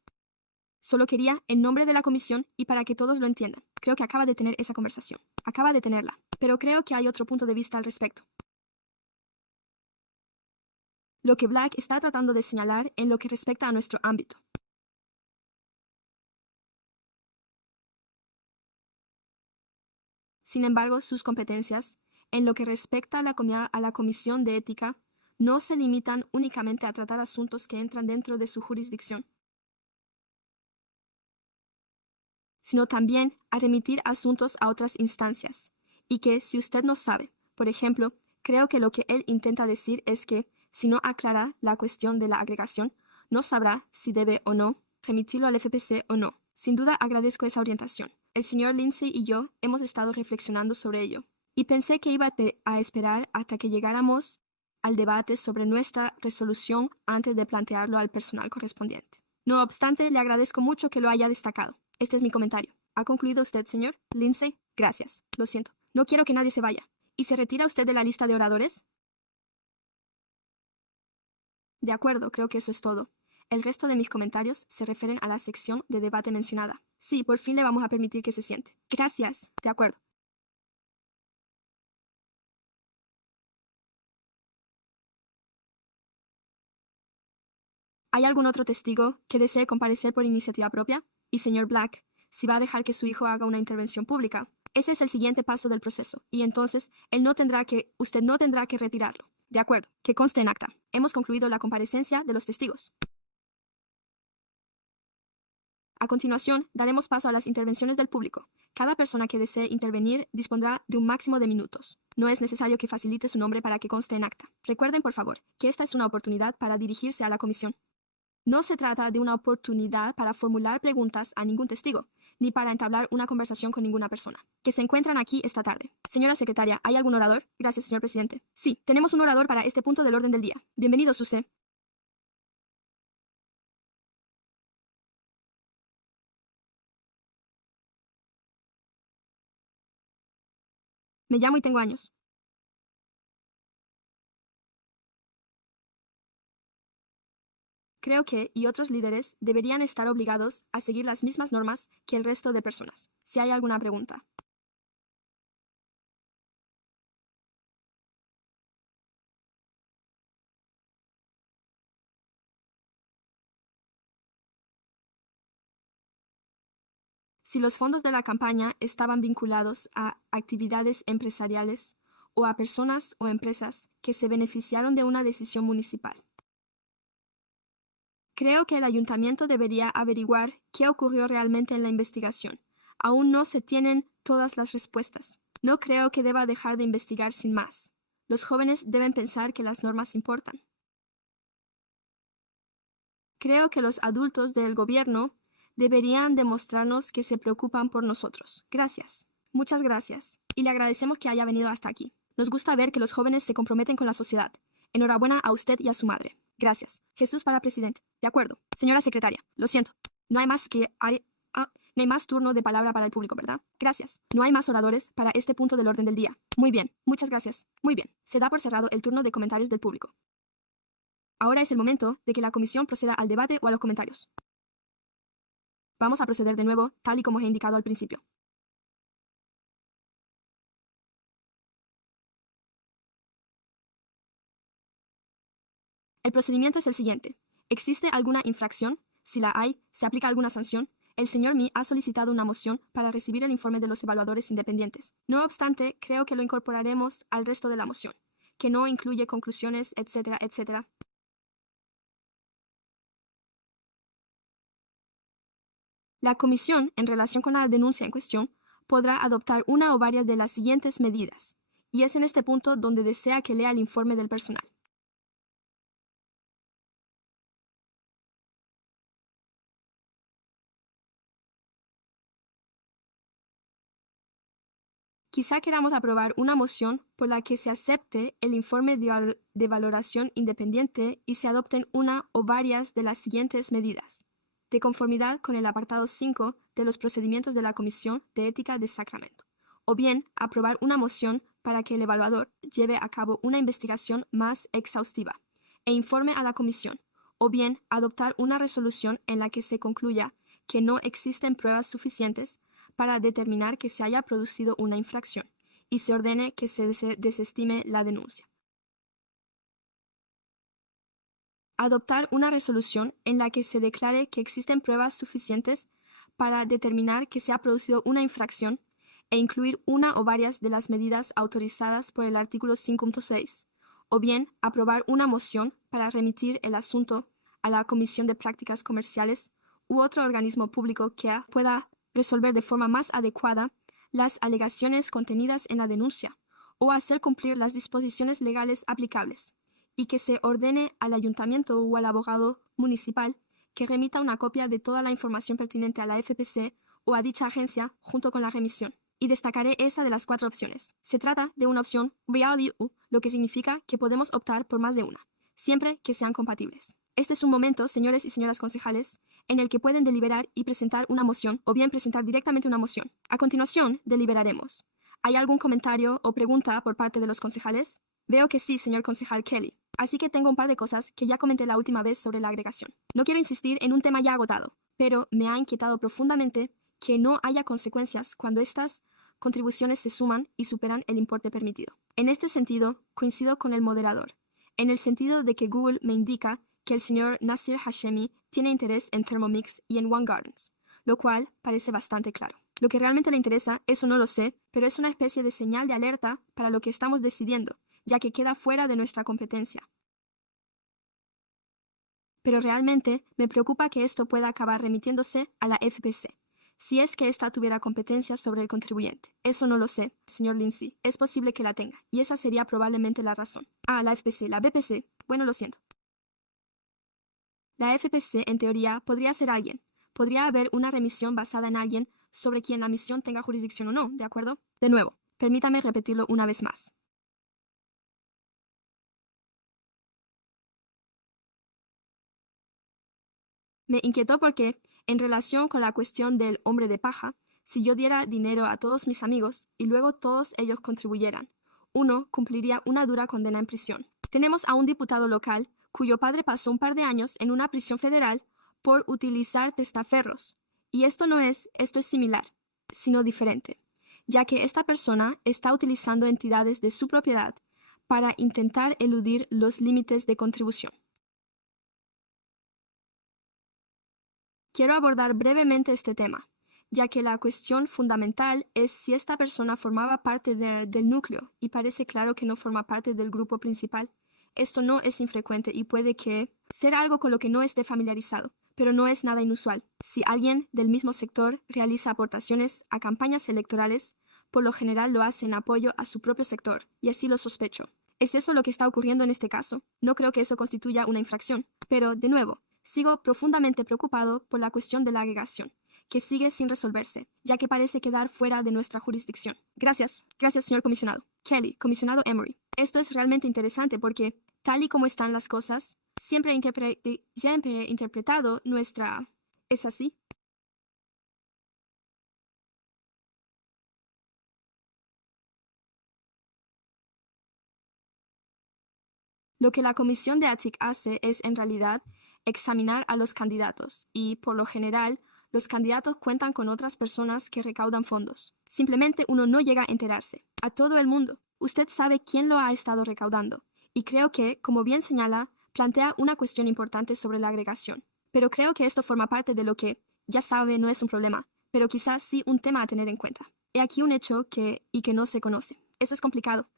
Solo quería, en nombre de la comisión y para que todos lo entiendan, creo que acaba de tener esa conversación. Acaba de tenerla. Pero creo que hay otro punto de vista al respecto. lo que Black está tratando de señalar en lo que respecta a nuestro ámbito. Sin embargo, sus competencias, en lo que respecta a la Comisión de Ética, no se limitan únicamente a tratar asuntos que entran dentro de su jurisdicción, sino también a remitir asuntos a otras instancias, y que, si usted no sabe, por ejemplo, creo que lo que él intenta decir es que, si no aclara la cuestión de la agregación, no sabrá si debe o no remitirlo al FPC o no. Sin duda agradezco esa orientación. El señor Lindsay y yo hemos estado reflexionando sobre ello, y pensé que iba a esperar hasta que llegáramos al debate sobre nuestra resolución antes de plantearlo al personal correspondiente. No obstante, le agradezco mucho que lo haya destacado. Este es mi comentario. ¿Ha concluido usted, señor Lindsay? Gracias. Lo siento. No quiero que nadie se vaya. ¿Y se retira usted de la lista de oradores? De acuerdo, creo que eso es todo. El resto de mis comentarios se refieren a la sección de debate mencionada. Sí, por fin le vamos a permitir que se siente. Gracias. De acuerdo. ¿Hay algún otro testigo que desee comparecer por iniciativa propia? Y señor Black, si va a dejar que su hijo haga una intervención pública. Ese es el siguiente paso del proceso, y entonces usted no tendrá que retirarlo. De acuerdo, que conste en acta. Hemos concluido la comparecencia de los testigos. A continuación, daremos paso a las intervenciones del público. Cada persona que desee intervenir dispondrá de un máximo de minutos. No es necesario que facilite su nombre para que conste en acta. Recuerden, por favor, que esta es una oportunidad para dirigirse a la comisión. No se trata de una oportunidad para formular preguntas a ningún testigo, ni para entablar una conversación con ninguna persona, que se encuentran aquí esta tarde. Señora secretaria, ¿hay algún orador? Gracias, señor presidente. Sí, tenemos un orador para este punto del orden del día. Bienvenido, Suse. Me llamo y tengo años. Creo que, y otros líderes, deberían estar obligados a seguir las mismas normas que el resto de personas. Si hay alguna pregunta. Si los fondos de la campaña estaban vinculados a actividades empresariales o a personas o empresas que se beneficiaron de una decisión municipal. Creo que el ayuntamiento debería averiguar qué ocurrió realmente en la investigación. Aún no se tienen todas las respuestas. No creo que deba dejar de investigar sin más. Los jóvenes deben pensar que las normas importan. Creo que los adultos del gobierno deberían demostrarnos que se preocupan por nosotros. Gracias. Muchas gracias. Y le agradecemos que haya venido hasta aquí. Nos gusta ver que los jóvenes se comprometen con la sociedad. Enhorabuena a usted y a su madre. Gracias. Jesús para presidente. De acuerdo. Señora secretaria, lo siento. No hay más que... no hay más turno de palabra para el público, ¿verdad? Gracias. No hay más oradores para este punto del orden del día. Muy bien. Muchas gracias. Muy bien. Se da por cerrado el turno de comentarios del público. Ahora es el momento de que la comisión proceda al debate o a los comentarios. Vamos a proceder de nuevo, tal y como he indicado al principio. El procedimiento es el siguiente. ¿Existe alguna infracción? Si la hay, ¿se aplica alguna sanción? El señor Mi ha solicitado una moción para recibir el informe de los evaluadores independientes. No obstante, creo que lo incorporaremos al resto de la moción, que no incluye conclusiones, etcétera, etcétera. La comisión, en relación con la denuncia en cuestión, podrá adoptar una o varias de las siguientes medidas, y es en este punto donde desea que lea el informe del personal. Quizá queramos aprobar una moción por la que se acepte el informe de valoración independiente y se adopten una o varias de las siguientes medidas, de conformidad con el apartado 5 de los procedimientos de la Comisión de Ética de Sacramento, o bien aprobar una moción para que el evaluador lleve a cabo una investigación más exhaustiva e informe a la Comisión, o bien adoptar una resolución en la que se concluya que no existen pruebas suficientes para determinar que se haya producido una infracción y se ordene que se desestime la denuncia. adoptar una resolución en la que se declare que existen pruebas suficientes para determinar que se ha producido una infracción e incluir una o varias de las medidas autorizadas por el artículo 5.6, o bien aprobar una moción para remitir el asunto a la Comisión de Prácticas Comerciales u otro organismo público que pueda resolver de forma más adecuada las alegaciones contenidas en la denuncia o hacer cumplir las disposiciones legales aplicables, y que se ordene al ayuntamiento o al abogado municipal que remita una copia de toda la información pertinente a la FPC o a dicha agencia junto con la remisión. Y destacaré esa de las 4 opciones. Se trata de una opción value, lo que significa que podemos optar por más de una, siempre que sean compatibles. Este es un momento, señores y señoras concejales, en el que pueden deliberar y presentar una moción o bien presentar directamente una moción. A continuación, deliberaremos. ¿Hay algún comentario o pregunta por parte de los concejales? Veo que sí, señor concejal Kelly. Así que tengo un par de cosas que ya comenté la última vez sobre la agregación. No quiero insistir en un tema ya agotado, pero me ha inquietado profundamente que no haya consecuencias cuando estas contribuciones se suman y superan el importe permitido. En este sentido, coincido con el moderador, en el sentido de que Google me indica que el señor Nasir Hashemi tiene interés en Thermomix y en One Gardens, lo cual parece bastante claro. Lo que realmente le interesa, eso no lo sé, pero es una especie de señal de alerta para lo que estamos decidiendo, ya que queda fuera de nuestra competencia. Pero realmente me preocupa que esto pueda acabar remitiéndose a la FPC, si es que ésta tuviera competencia sobre el contribuyente. Eso no lo sé, señor Lindsay. Es posible que la tenga, y esa sería probablemente la razón. Ah, la FPC, la BPC. Bueno, lo siento. La FPC, en teoría, podría ser alguien. Podría haber una remisión basada en alguien sobre quien la misión tenga jurisdicción o no, ¿de acuerdo? De nuevo, permítame repetirlo una vez más. Me inquietó porque, en relación con la cuestión del hombre de paja, si yo diera dinero a todos mis amigos y luego todos ellos contribuyeran, uno cumpliría una dura condena en prisión. Tenemos a un diputado local cuyo padre pasó un par de años en una prisión federal por utilizar testaferros. Y esto es similar, sino diferente, ya que esta persona está utilizando entidades de su propiedad para intentar eludir los límites de contribución. Quiero abordar brevemente este tema, ya que la cuestión fundamental es si esta persona formaba parte del núcleo y parece claro que no forma parte del grupo principal. Esto no es infrecuente y puede que sea algo con lo que no esté familiarizado, pero no es nada inusual. Si alguien del mismo sector realiza aportaciones a campañas electorales, por lo general lo hace en apoyo a su propio sector, y así lo sospecho. ¿Es eso lo que está ocurriendo en este caso? No creo que eso constituya una infracción, pero, de nuevo, sigo profundamente preocupado por la cuestión de la agregación, que sigue sin resolverse, ya que parece quedar fuera de nuestra jurisdicción. Gracias, señor comisionado. Kelly, comisionado Emery. Esto es realmente interesante porque, tal y como están las cosas, siempre he interpretado nuestra... ¿Es así? Lo que la comisión de ATIC hace es, en realidad, examinar a los candidatos y, por lo general, los candidatos cuentan con otras personas que recaudan fondos. Simplemente uno no llega a enterarse. A todo el mundo. Usted sabe quién lo ha estado recaudando. Y creo que, como bien señala, plantea una cuestión importante sobre la agregación. Pero creo que esto forma parte de lo que, ya sabe, no es un problema, pero quizás sí un tema a tener en cuenta. He aquí un hecho que no se conoce. Eso es complicado.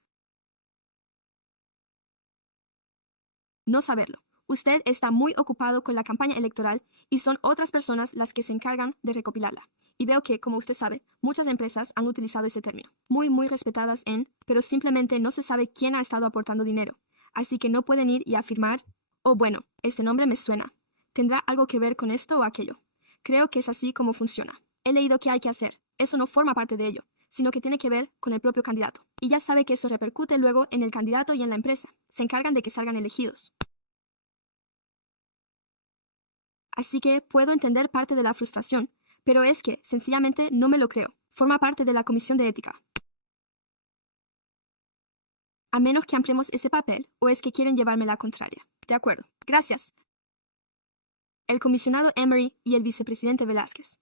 No saberlo. Usted está muy ocupado con la campaña electoral y son otras personas las que se encargan de recopilarla. Y veo que, como usted sabe, muchas empresas han utilizado ese término, muy respetadas pero simplemente no se sabe quién ha estado aportando dinero. Así que no pueden ir y afirmar, oh bueno, este nombre me suena. ¿Tendrá algo que ver con esto o aquello? Creo que es así como funciona. He leído qué hay que hacer. Eso no forma parte de ello, sino que tiene que ver con el propio candidato. Y ya sabe que eso repercute luego en el candidato y en la empresa. Se encargan de que salgan elegidos. Así que puedo entender parte de la frustración, pero es que, sencillamente, no me lo creo. Forma parte de la comisión de ética. A menos que ampliemos ese papel, o es que quieren llevarme la contraria. De acuerdo. Gracias. El comisionado Emery y el vicepresidente Velázquez.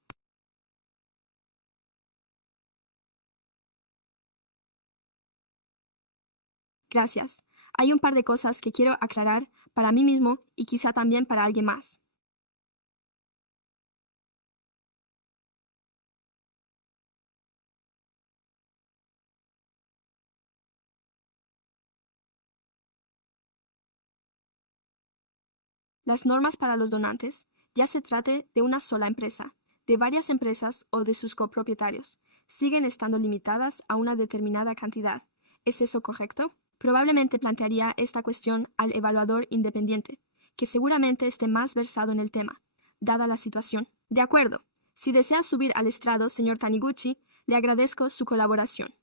Gracias. Hay un par de cosas que quiero aclarar para mí mismo y quizá también para alguien más. Las normas para los donantes, ya se trate de una sola empresa, de varias empresas o de sus copropietarios, siguen estando limitadas a una determinada cantidad. ¿Es eso correcto? Probablemente plantearía esta cuestión al evaluador independiente, que seguramente esté más versado en el tema, dada la situación. De acuerdo. Si desea subir al estrado, señor Taniguchi, le agradezco su colaboración.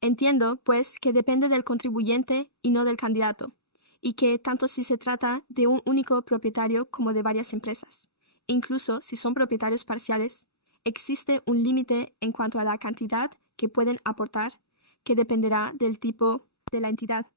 Entiendo, pues, que depende del contribuyente y no del candidato, y que tanto si se trata de un único propietario como de varias empresas, incluso si son propietarios parciales, existe un límite en cuanto a la cantidad que pueden aportar, que dependerá del tipo de la entidad.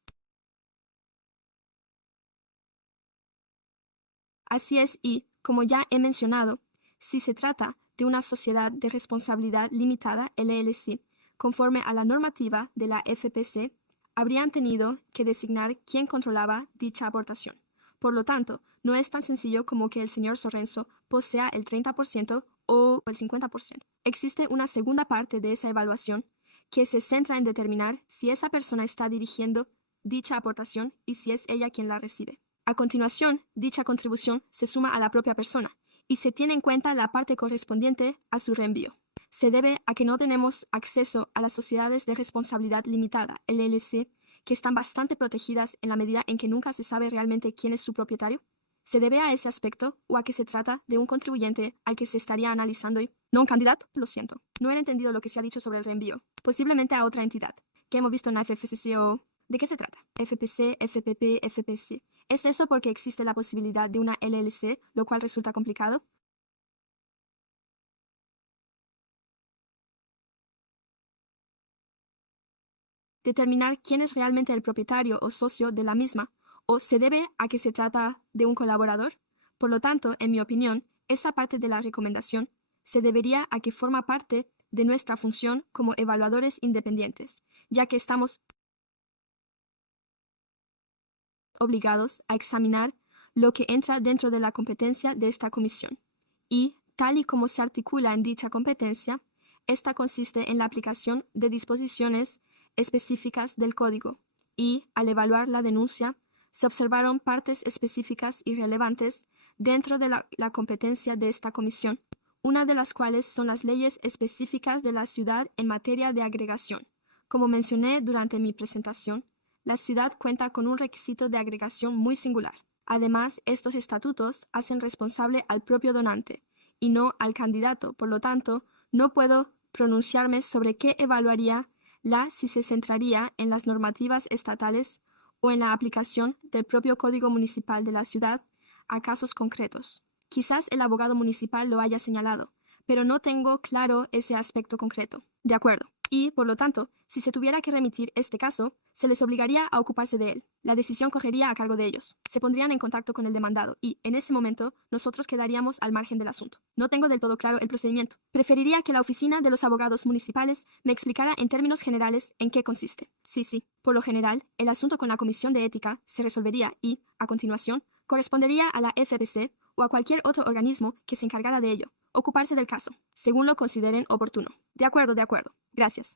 Así es, y, como ya he mencionado, si se trata de una sociedad de responsabilidad limitada, LLC, conforme a la normativa de la FPC, habrían tenido que designar quién controlaba dicha aportación. Por lo tanto, no es tan sencillo como que el señor Sorrenso posea el 30% o el 50%. Existe una segunda parte de esa evaluación que se centra en determinar si esa persona está dirigiendo dicha aportación y si es ella quien la recibe. A continuación, dicha contribución se suma a la propia persona y se tiene en cuenta la parte correspondiente a su reenvío. Se debe a que no tenemos acceso a las sociedades de responsabilidad limitada, LLC, que están bastante protegidas en la medida en que nunca se sabe realmente quién es su propietario. ¿Se debe a ese aspecto o a que se trata de un contribuyente al que se estaría analizando y no un candidato? Lo siento. No he entendido lo que se ha dicho sobre el reenvío. Posiblemente a otra entidad, que hemos visto en la FFCC o... ¿De qué se trata? FPC, FPP, FPC. ¿Es eso porque existe la posibilidad de una LLC, lo cual resulta complicado? Determinar quién es realmente el propietario o socio de la misma, o se debe a que se trata de un colaborador. Por lo tanto, en mi opinión, esa parte de la recomendación se debería a que forma parte de nuestra función como evaluadores independientes, ya que estamos obligados a examinar lo que entra dentro de la competencia de esta comisión. Y, tal y como se articula en dicha competencia, esta consiste en la aplicación de disposiciones específicas del código, y, al evaluar la denuncia, se observaron partes específicas y relevantes dentro de la competencia de esta comisión, una de las cuales son las leyes específicas de la ciudad en materia de agregación. Como mencioné durante mi presentación, la ciudad cuenta con un requisito de agregación muy singular. Además, estos estatutos hacen responsable al propio donante y no al candidato. Por lo tanto, no puedo pronunciarme sobre qué evaluaría si se centraría en las normativas estatales o en la aplicación del propio Código Municipal de la ciudad a casos concretos. Quizás el abogado municipal lo haya señalado, pero no tengo claro ese aspecto concreto. De acuerdo. Y, por lo tanto, si se tuviera que remitir este caso, se les obligaría a ocuparse de él. La decisión correría a cargo de ellos. Se pondrían en contacto con el demandado y, en ese momento, nosotros quedaríamos al margen del asunto. No tengo del todo claro el procedimiento. Preferiría que la oficina de los abogados municipales me explicara en términos generales en qué consiste. Sí. Por lo general, el asunto con la Comisión de Ética se resolvería y, a continuación, correspondería a la FPC o a cualquier otro organismo que se encargara de ello. Ocuparse del caso, según lo consideren oportuno. De acuerdo. Gracias.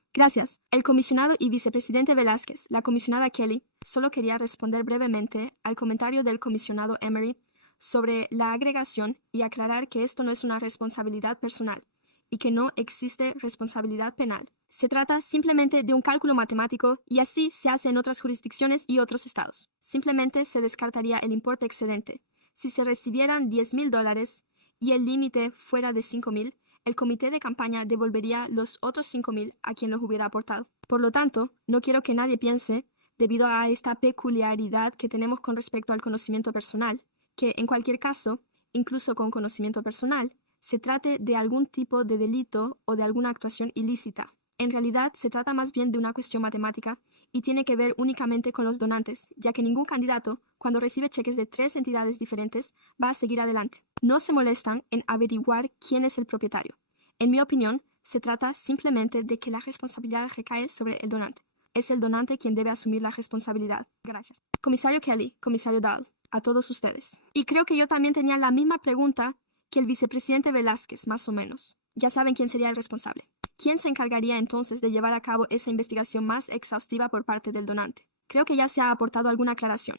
El comisionado y vicepresidente Velázquez, la comisionada Kelly, solo quería responder brevemente al comentario del comisionado Emery sobre la agregación y aclarar que esto no es una responsabilidad personal y que no existe responsabilidad penal. Se trata simplemente de un cálculo matemático y así se hace en otras jurisdicciones y otros estados. Simplemente se descartaría el importe excedente. Si se recibieran $10,000 y el límite fuera de 5,000, el comité de campaña devolvería los otros 5,000 a quien los hubiera aportado. Por lo tanto, no quiero que nadie piense, debido a esta peculiaridad que tenemos con respecto al conocimiento personal, que en cualquier caso, incluso con conocimiento personal, se trate de algún tipo de delito o de alguna actuación ilícita. En realidad, se trata más bien de una cuestión matemática y tiene que ver únicamente con los donantes, ya que ningún candidato, cuando recibe cheques de 3 entidades diferentes, va a seguir adelante. No se molestan en averiguar quién es el propietario. En mi opinión, se trata simplemente de que la responsabilidad recae sobre el donante. Es el donante quien debe asumir la responsabilidad. Gracias. Comisario Kelly, comisario Dahl, a todos ustedes. Y creo que yo también tenía la misma pregunta que el vicepresidente Velázquez, más o menos. Ya saben quién sería el responsable. ¿Quién se encargaría entonces de llevar a cabo esa investigación más exhaustiva por parte del donante? Creo que ya se ha aportado alguna aclaración.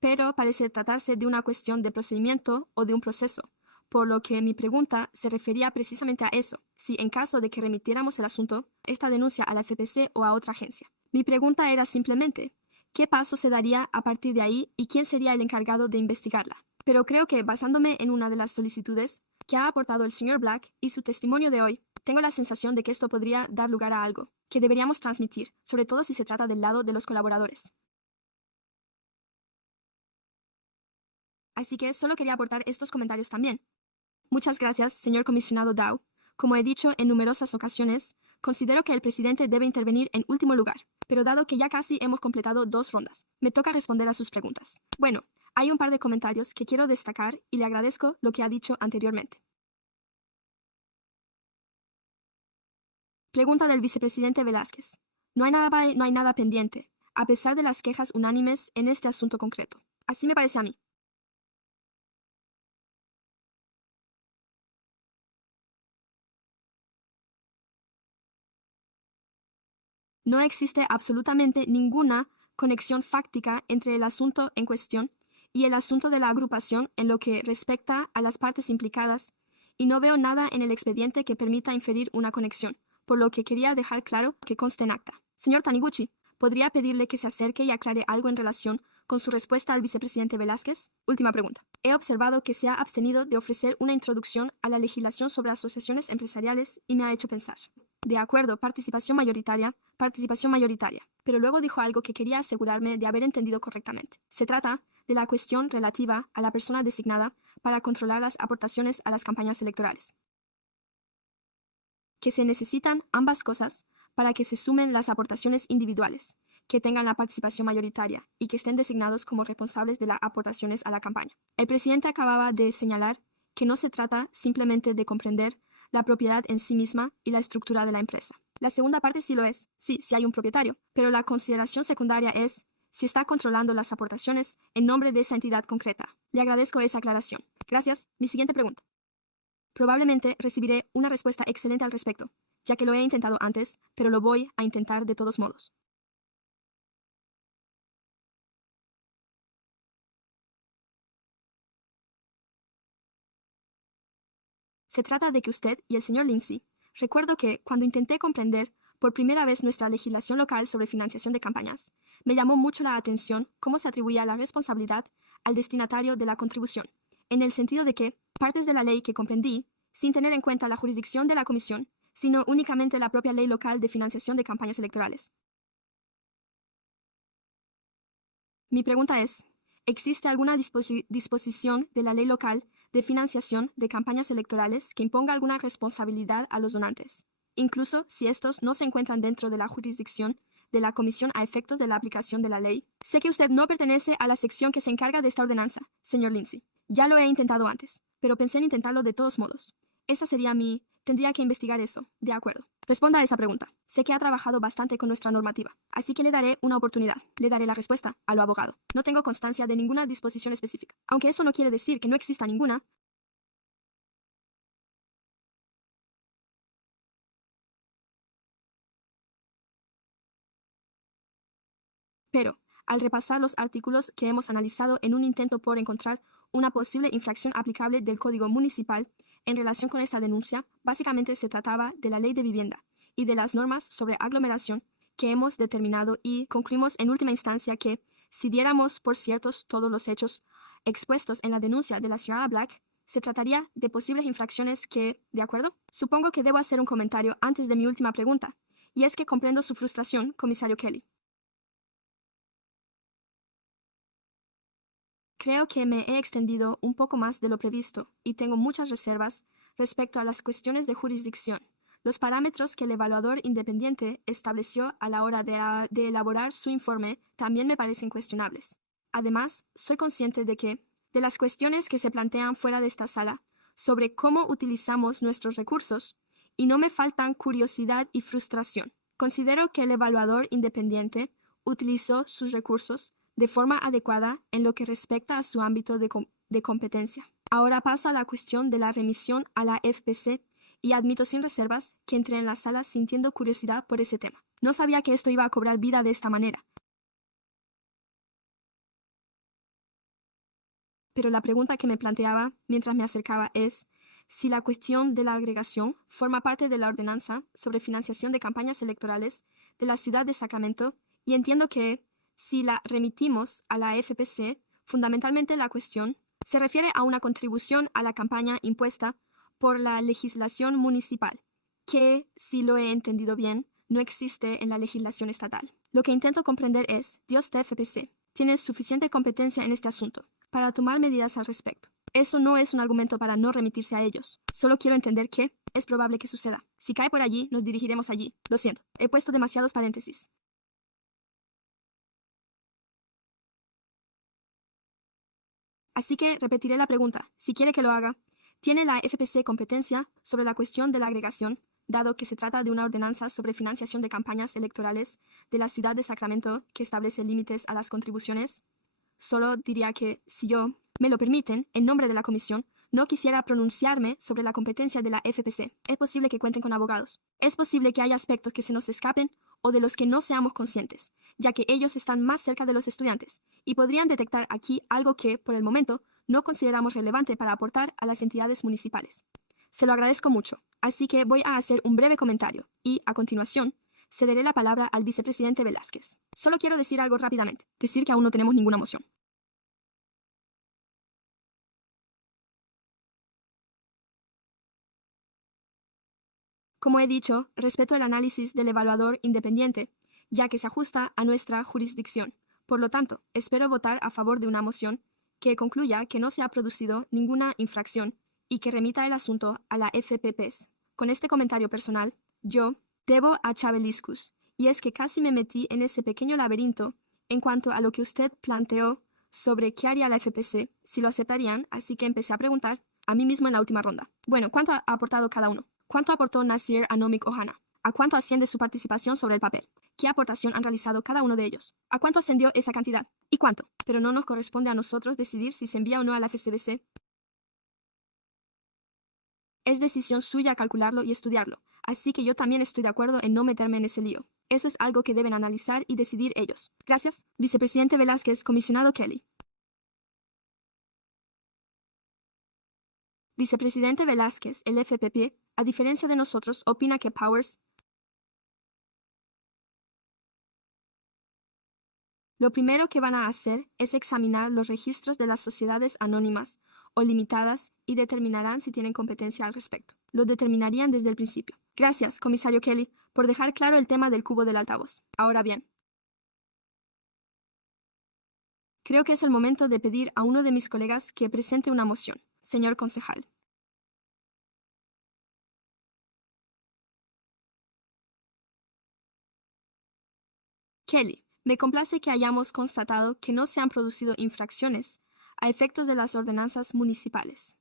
Pero parece tratarse de una cuestión de procedimiento o de un proceso, por lo que mi pregunta se refería precisamente a eso, si en caso de que remitiéramos el asunto, esta denuncia a la FPC o a otra agencia. Mi pregunta era simplemente, ¿qué paso se daría a partir de ahí y quién sería el encargado de investigarla? Pero creo que, basándome en una de las solicitudes que ha aportado el señor Black y su testimonio de hoy, tengo la sensación de que esto podría dar lugar a algo que deberíamos transmitir, sobre todo si se trata del lado de los colaboradores. Así que solo quería aportar estos comentarios también. Muchas gracias, señor comisionado Dow. Como he dicho en numerosas ocasiones, considero que el presidente debe intervenir en último lugar, pero dado que ya casi hemos completado 2 rondas, me toca responder a sus preguntas. Bueno, hay un par de comentarios que quiero destacar y le agradezco lo que ha dicho anteriormente. Pregunta del vicepresidente Velázquez. No hay nada pendiente, a pesar de las quejas unánimes en este asunto concreto. Así me parece a mí. No existe absolutamente ninguna conexión fáctica entre el asunto en cuestión y el asunto de la agrupación en lo que respecta a las partes implicadas, y no veo nada en el expediente que permita inferir una conexión, por lo que quería dejar claro que conste en acta. Señor Taniguchi, ¿podría pedirle que se acerque y aclare algo en relación con su respuesta al vicepresidente Velázquez? Última pregunta. He observado que se ha abstenido de ofrecer una introducción a la legislación sobre asociaciones empresariales y me ha hecho pensar. De acuerdo, participación mayoritaria, pero luego dijo algo que quería asegurarme de haber entendido correctamente. Se trata de la cuestión relativa a la persona designada para controlar las aportaciones a las campañas electorales. Que se necesitan ambas cosas para que se sumen las aportaciones individuales, que tengan la participación mayoritaria y que estén designados como responsables de las aportaciones a la campaña. El presidente acababa de señalar que no se trata simplemente de comprender la propiedad en sí misma y la estructura de la empresa. La segunda parte sí lo es, sí hay un propietario, pero la consideración secundaria es si está controlando las aportaciones en nombre de esa entidad concreta. Le agradezco esa aclaración. Gracias. Mi siguiente pregunta. Probablemente recibiré una respuesta excelente al respecto, ya que lo he intentado antes, pero lo voy a intentar de todos modos. Se trata de que usted y el señor Lindsay, recuerdo que cuando intenté comprender por primera vez nuestra legislación local sobre financiación de campañas, me llamó mucho la atención cómo se atribuía la responsabilidad al destinatario de la contribución, en el sentido de que partes de la ley que comprendí, sin tener en cuenta la jurisdicción de la comisión, sino únicamente la propia ley local de financiación de campañas electorales. Mi pregunta es, ¿existe alguna disposición de la ley local de financiación de campañas electorales que imponga alguna responsabilidad a los donantes, incluso si estos no se encuentran dentro de la jurisdicción de la Comisión a efectos de la aplicación de la ley? Sé que usted no pertenece a la sección que se encarga de esta ordenanza, señor Lindsay. Ya lo he intentado antes, pero pensé en intentarlo de todos modos. Esa sería mi... Tendría que investigar eso. De acuerdo. Responda a esa pregunta. Sé que ha trabajado bastante con nuestra normativa, así que le daré una oportunidad. Le daré la respuesta a lo abogado. No tengo constancia de ninguna disposición específica. Aunque eso no quiere decir que no exista ninguna. Pero, al repasar los artículos que hemos analizado en un intento por encontrar una posible infracción aplicable del Código Municipal en relación con esta denuncia, básicamente se trataba de la Ley de Vivienda y de las normas sobre aglomeración que hemos determinado y concluimos en última instancia que, si diéramos por ciertos todos los hechos expuestos en la denuncia de la señora Black, se trataría de posibles infracciones que, ¿de acuerdo? Supongo que debo hacer un comentario antes de mi última pregunta, y es que comprendo su frustración, comisario Kelly. Creo que me he extendido un poco más de lo previsto y tengo muchas reservas respecto a las cuestiones de jurisdicción. Los parámetros que el evaluador independiente estableció a la hora de elaborar su informe también me parecen cuestionables. Además, soy consciente de que, de las cuestiones que se plantean fuera de esta sala, sobre cómo utilizamos nuestros recursos y no me faltan curiosidad y frustración. Considero que el evaluador independiente utilizó sus recursos de forma adecuada en lo que respecta a su ámbito de competencia. Ahora paso a la cuestión de la remisión a la FPC y admito sin reservas que entré en la sala sintiendo curiosidad por ese tema. No sabía que esto iba a cobrar vida de esta manera. Pero la pregunta que me planteaba mientras me acercaba es si la cuestión de la agregación forma parte de la ordenanza sobre financiación de campañas electorales de la ciudad de Sacramento, y entiendo que, si la remitimos a la FPC, fundamentalmente la cuestión se refiere a una contribución a la campaña impuesta por la legislación municipal, que, si lo he entendido bien, no existe en la legislación estatal. Lo que intento comprender es, Dios de FPC, ¿tienes suficiente competencia en este asunto para tomar medidas al respecto? Eso no es un argumento para no remitirse a ellos. Solo quiero entender que es probable que suceda. Si cae por allí, nos dirigiremos allí. Lo siento, he puesto demasiados paréntesis. Así que repetiré la pregunta, si quiere que lo haga. ¿Tiene la FPC competencia sobre la cuestión de la agregación, dado que se trata de una ordenanza sobre financiación de campañas electorales de la ciudad de Sacramento que establece límites a las contribuciones? Solo diría que, si me lo permiten, en nombre de la comisión, no quisiera pronunciarme sobre la competencia de la FPC. Es posible que cuenten con abogados. Es posible que haya aspectos que se nos escapen o de los que no seamos conscientes, ya que ellos están más cerca de los estudiantes y podrían detectar aquí algo que, por el momento, no consideramos relevante para aportar a las entidades municipales. Se lo agradezco mucho, así que voy a hacer un breve comentario y, a continuación, cederé la palabra al vicepresidente Velázquez. Solo quiero decir algo rápidamente, decir que aún no tenemos ninguna moción. Como he dicho, respeto el análisis del evaluador independiente, ya que se ajusta a nuestra jurisdicción. Por lo tanto, espero votar a favor de una moción que concluya que no se ha producido ninguna infracción y que remita el asunto a la FPPs. Con este comentario personal, yo debo a Chabeliscus, y es que casi me metí en ese pequeño laberinto en cuanto a lo que usted planteó sobre qué haría la FPC, si lo aceptarían, así que empecé a preguntar a mí mismo en la última ronda. Bueno, ¿cuánto ha aportado cada uno? ¿Cuánto aportó Nasir Anomik Ohana? ¿A cuánto asciende su participación sobre el papel? ¿Qué aportación han realizado cada uno de ellos? ¿A cuánto ascendió esa cantidad? ¿Y cuánto? Pero no nos corresponde a nosotros decidir si se envía o no a la FCBC. Es decisión suya calcularlo y estudiarlo, así que yo también estoy de acuerdo en no meterme en ese lío. Eso es algo que deben analizar y decidir ellos. Gracias, vicepresidente Velázquez, comisionado Kelly. Vicepresidente Velázquez, el FPP, a diferencia de nosotros, opina que Powers. Lo primero que van a hacer es examinar los registros de las sociedades anónimas o limitadas y determinarán si tienen competencia al respecto. Lo determinarían desde el principio. Gracias, comisario Kelly, por dejar claro el tema del cubo del altavoz. Ahora bien, creo que es el momento de pedir a uno de mis colegas que presente una moción. Señor concejal. Kelly, me complace que hayamos constatado que no se han producido infracciones a efectos de las ordenanzas municipales.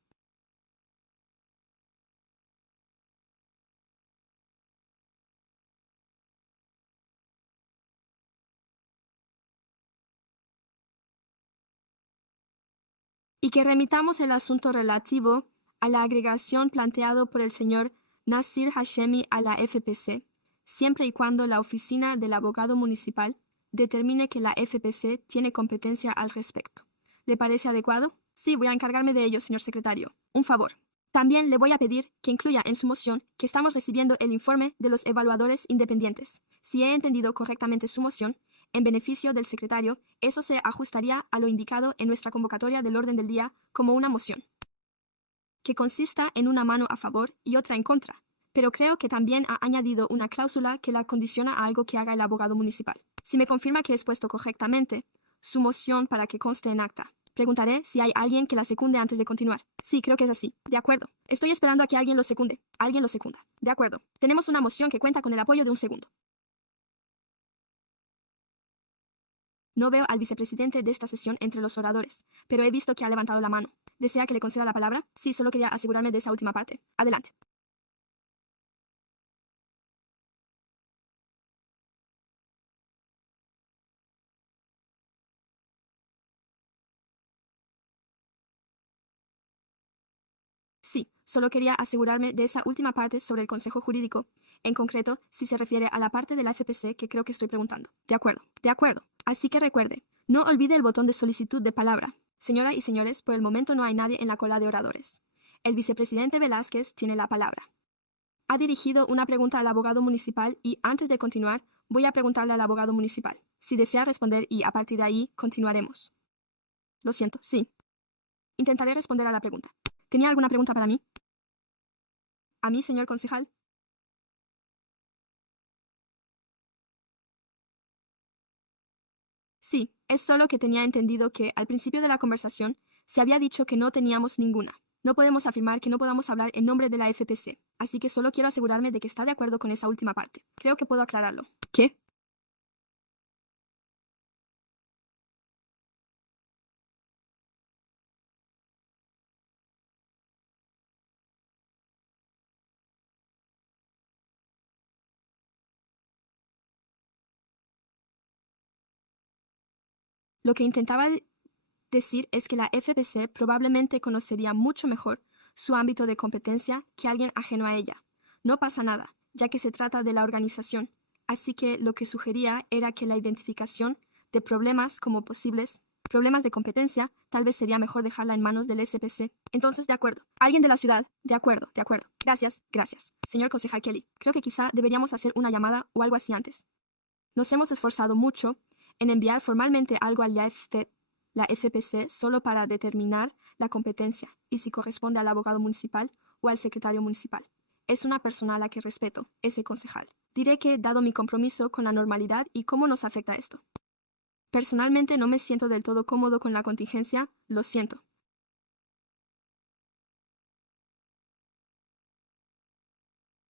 Y que remitamos el asunto relativo a la agregación planteado por el señor Nasir Hashemi a la FPC, siempre y cuando la oficina del abogado municipal determine que la FPC tiene competencia al respecto. ¿Le parece adecuado? Sí, voy a encargarme de ello, señor secretario. Un favor. También le voy a pedir que incluya en su moción que estamos recibiendo el informe de los evaluadores independientes. Si he entendido correctamente su moción, en beneficio del secretario, eso se ajustaría a lo indicado en nuestra convocatoria del orden del día como una moción, que consista en una mano a favor y otra en contra, pero creo que también ha añadido una cláusula que la condiciona a algo que haga el abogado municipal. Si me confirma que he expuesto correctamente su moción para que conste en acta, preguntaré si hay alguien que la secunde antes de continuar. Sí, creo que es así. De acuerdo. Estoy esperando a que alguien lo secunde. Alguien lo secunda. De acuerdo. Tenemos una moción que cuenta con el apoyo de un segundo. No veo al vicepresidente de esta sesión entre los oradores, pero he visto que ha levantado la mano. ¿Desea que le conceda la palabra? Sí, solo quería asegurarme de esa última parte. Adelante. Sí, solo quería asegurarme de esa última parte sobre el consejo jurídico, en concreto, si se refiere a la parte de la FPC que creo que estoy preguntando. De acuerdo, de acuerdo. Así que recuerde, no olvide el botón de solicitud de palabra. Señoras y señores, por el momento no hay nadie en la cola de oradores. El vicepresidente Velázquez tiene la palabra. Ha dirigido una pregunta al abogado municipal y antes de continuar, voy a preguntarle al abogado municipal si desea responder y a partir de ahí continuaremos. Lo siento, sí. Intentaré responder a la pregunta. ¿Tenía alguna pregunta para mí? ¿A mí, señor concejal? Sí, es solo que tenía entendido que al principio de la conversación se había dicho que no teníamos ninguna. No podemos afirmar que no podamos hablar en nombre de la FPC, así que solo quiero asegurarme de que está de acuerdo con esa última parte. Creo que puedo aclararlo. ¿Qué? Lo que intentaba decir es que la FPC probablemente conocería mucho mejor su ámbito de competencia que alguien ajeno a ella. No pasa nada, ya que se trata de la organización, así que lo que sugería era que la identificación de problemas como posibles problemas de competencia tal vez sería mejor dejarla en manos del SPC. Entonces, de acuerdo. Alguien de la ciudad. De acuerdo, de acuerdo. Gracias, gracias. Señor concejal Kelly, creo que quizá deberíamos hacer una llamada o algo así antes. Nos hemos esforzado mucho en enviar formalmente algo a la FPC solo para determinar la competencia y si corresponde al abogado municipal o al secretario municipal. Es una persona a la que respeto, ese concejal. Diré que, dado mi compromiso con la normalidad y cómo nos afecta esto. Personalmente no me siento del todo cómodo con la contingencia, lo siento.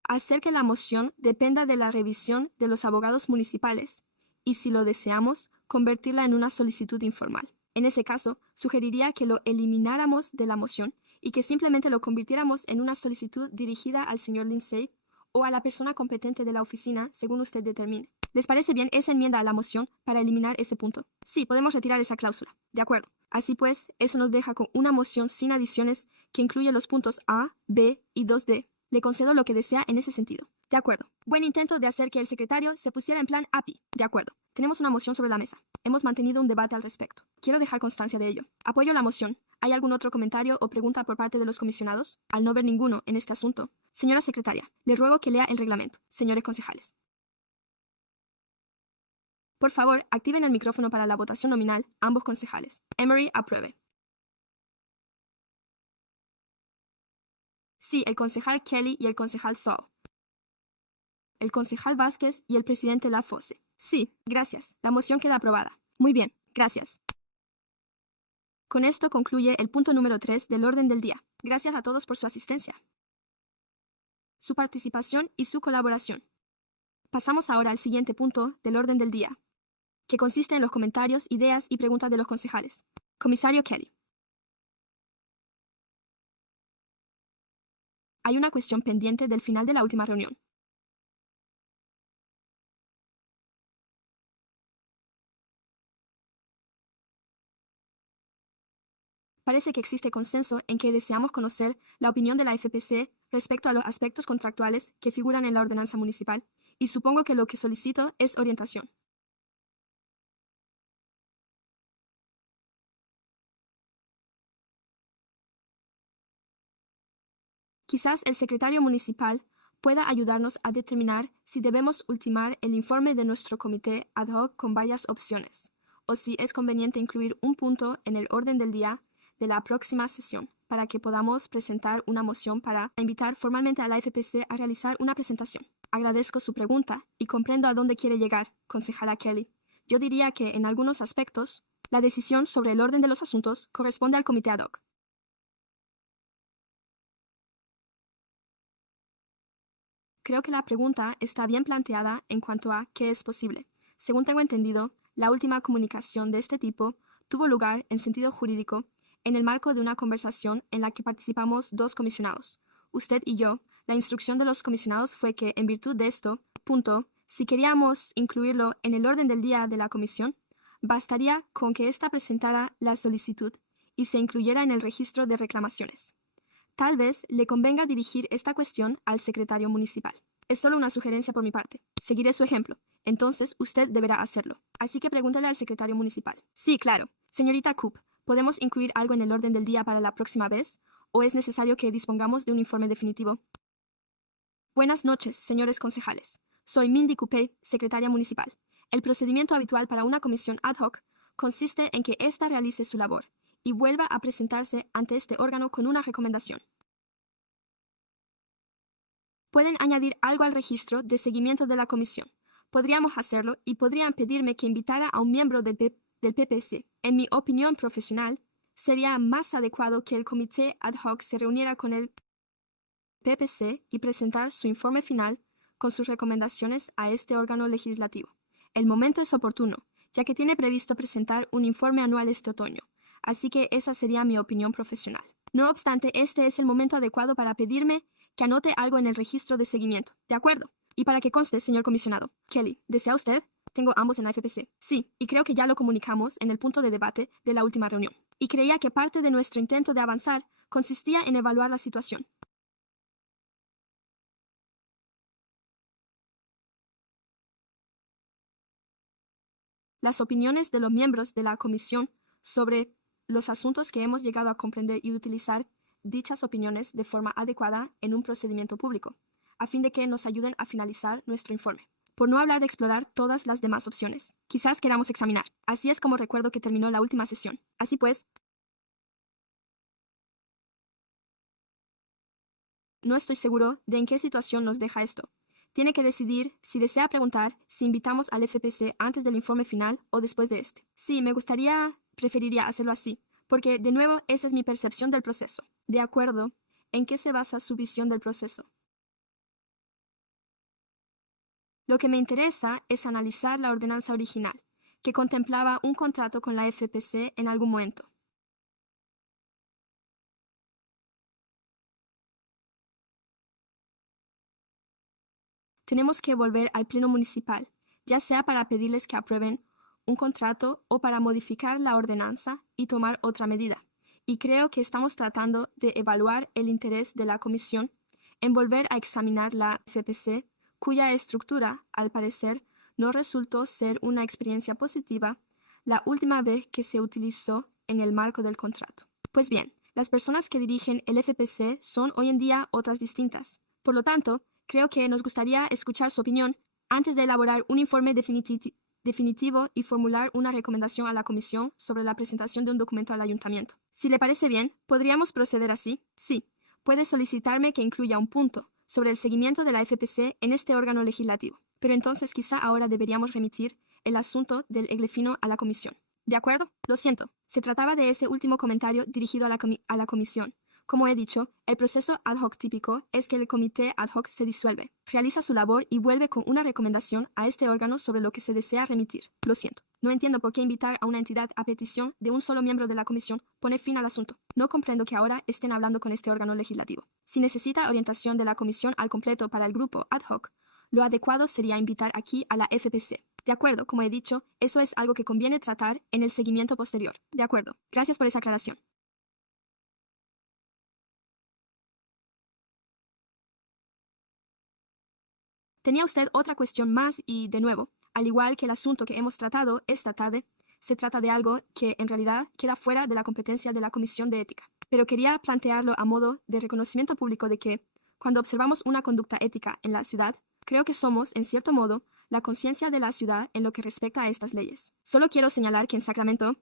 Hacer que la moción dependa de la revisión de los abogados municipales y, si lo deseamos, convertirla en una solicitud informal. En ese caso, sugeriría que lo elimináramos de la moción y que simplemente lo convirtiéramos en una solicitud dirigida al señor Lindsay o a la persona competente de la oficina, según usted determine. ¿Les parece bien esa enmienda a la moción para eliminar ese punto? Sí, podemos retirar esa cláusula. De acuerdo. Así pues, eso nos deja con una moción sin adiciones que incluye los puntos A, B y 2D. Le concedo lo que desea en ese sentido. De acuerdo. Buen intento de hacer que el secretario se pusiera en plan API. De acuerdo. Tenemos una moción sobre la mesa. Hemos mantenido un debate al respecto. Quiero dejar constancia de ello. Apoyo la moción. ¿Hay algún otro comentario o pregunta por parte de los comisionados? Al no ver ninguno en este asunto. Señora secretaria, le ruego que lea el reglamento. Señores concejales. Por favor, activen el micrófono para la votación nominal, ambos concejales. Emery apruebe. Sí, el concejal Kelly y el concejal Thaw. El concejal Vázquez y el presidente Lafosse. Sí, gracias. La moción queda aprobada. Muy bien, gracias. Con esto concluye el punto número 3 del orden del día. Gracias a todos por su asistencia, su participación y su colaboración. Pasamos ahora al siguiente punto del orden del día, que consiste en los comentarios, ideas y preguntas de los concejales. Comisario Kelly. Hay una cuestión pendiente del final de la última reunión. Parece que existe consenso en que deseamos conocer la opinión de la FPC respecto a los aspectos contractuales que figuran en la ordenanza municipal, y supongo que lo que solicito es orientación. Quizás el secretario municipal pueda ayudarnos a determinar si debemos ultimar el informe de nuestro comité ad hoc con varias opciones, o si es conveniente incluir un punto en el orden del día de la próxima sesión, para que podamos presentar una moción para invitar formalmente a la FPC a realizar una presentación. Agradezco su pregunta y comprendo a dónde quiere llegar, concejala Kelly. Yo diría que, en algunos aspectos, la decisión sobre el orden de los asuntos corresponde al comité ad hoc. Creo que la pregunta está bien planteada en cuanto a qué es posible. Según tengo entendido, la última comunicación de este tipo tuvo lugar, en sentido jurídico, en el marco de una conversación en la que participamos dos comisionados, usted y yo. La instrucción de los comisionados fue que, en virtud de esto, si queríamos incluirlo en el orden del día de la comisión, bastaría con que ésta presentara la solicitud y se incluyera en el registro de reclamaciones. Tal vez le convenga dirigir esta cuestión al secretario municipal. Es solo una sugerencia por mi parte. Seguiré su ejemplo. Entonces, usted deberá hacerlo. Así que pregúntale al secretario municipal. Sí, claro. Señorita Coop, ¿podemos incluir algo en el orden del día para la próxima vez? ¿O es necesario que dispongamos de un informe definitivo? Buenas noches, señores concejales. Soy Mindy Coupé, secretaria municipal. El procedimiento habitual para una comisión ad hoc consiste en que ésta realice su labor y vuelva a presentarse ante este órgano con una recomendación. Pueden añadir algo al registro de seguimiento de la comisión. Podríamos hacerlo y podrían pedirme que invitara a un miembro del PPC. En mi opinión profesional, sería más adecuado que el comité ad hoc se reuniera con el PPC y presentar su informe final con sus recomendaciones a este órgano legislativo. El momento es oportuno, ya que tiene previsto presentar un informe anual este otoño, así que esa sería mi opinión profesional. No obstante, este es el momento adecuado para pedirme que anote algo en el registro de seguimiento. ¿De acuerdo? Y para que conste, señor comisionado. Kelly, ¿desea usted? Tengo ambos en la FPC. Sí, y creo que ya lo comunicamos en el punto de debate de la última reunión. Y creía que parte de nuestro intento de avanzar consistía en evaluar la situación. Las opiniones de los miembros de la comisión sobre los asuntos que hemos llegado a comprender y utilizar dichas opiniones de forma adecuada en un procedimiento público, a fin de que nos ayuden a finalizar nuestro informe. Por no hablar de explorar todas las demás opciones. Quizás queramos examinar. Así es como recuerdo que terminó la última sesión. Así pues, no estoy seguro de en qué situación nos deja esto. Tiene que decidir si desea preguntar si invitamos al FPC antes del informe final o después de este. Sí, preferiría hacerlo así, porque de nuevo esa es mi percepción del proceso. De acuerdo, ¿en qué se basa su visión del proceso? Lo que me interesa es analizar la ordenanza original, que contemplaba un contrato con la FPC en algún momento. Tenemos que volver al Pleno Municipal, ya sea para pedirles que aprueben un contrato o para modificar la ordenanza y tomar otra medida. Y creo que estamos tratando de evaluar el interés de la Comisión en volver a examinar la FPC, cuya estructura, al parecer, no resultó ser una experiencia positiva la última vez que se utilizó en el marco del contrato. Pues bien, las personas que dirigen el FPC son hoy en día otras distintas. Por lo tanto, creo que nos gustaría escuchar su opinión antes de elaborar un informe definitivo y formular una recomendación a la Comisión sobre la presentación de un documento al Ayuntamiento. Si le parece bien, ¿podríamos proceder así? Sí. Puede solicitarme que incluya un punto sobre el seguimiento de la FPC en este órgano legislativo, pero entonces quizá ahora deberíamos remitir el asunto del Eglefino a la Comisión. ¿De acuerdo? Lo siento. Se trataba de ese último comentario dirigido a la Comisión. Como he dicho, el proceso ad hoc típico es que el comité ad hoc se disuelve, realiza su labor y vuelve con una recomendación a este órgano sobre lo que se desea remitir. Lo siento. No entiendo por qué invitar a una entidad a petición de un solo miembro de la comisión pone fin al asunto. No comprendo que ahora estén hablando con este órgano legislativo. Si necesita orientación de la comisión al completo para el grupo ad hoc, lo adecuado sería invitar aquí a la FPC. De acuerdo, como he dicho, eso es algo que conviene tratar en el seguimiento posterior. De acuerdo. Gracias por esa aclaración. Tenía usted otra cuestión más y, de nuevo, al igual que el asunto que hemos tratado esta tarde, se trata de algo que en realidad queda fuera de la competencia de la Comisión de Ética. Pero quería plantearlo a modo de reconocimiento público de que, cuando observamos una conducta ética en la ciudad, creo que somos, en cierto modo, la conciencia de la ciudad en lo que respecta a estas leyes. Solo quiero señalar que en Sacramento,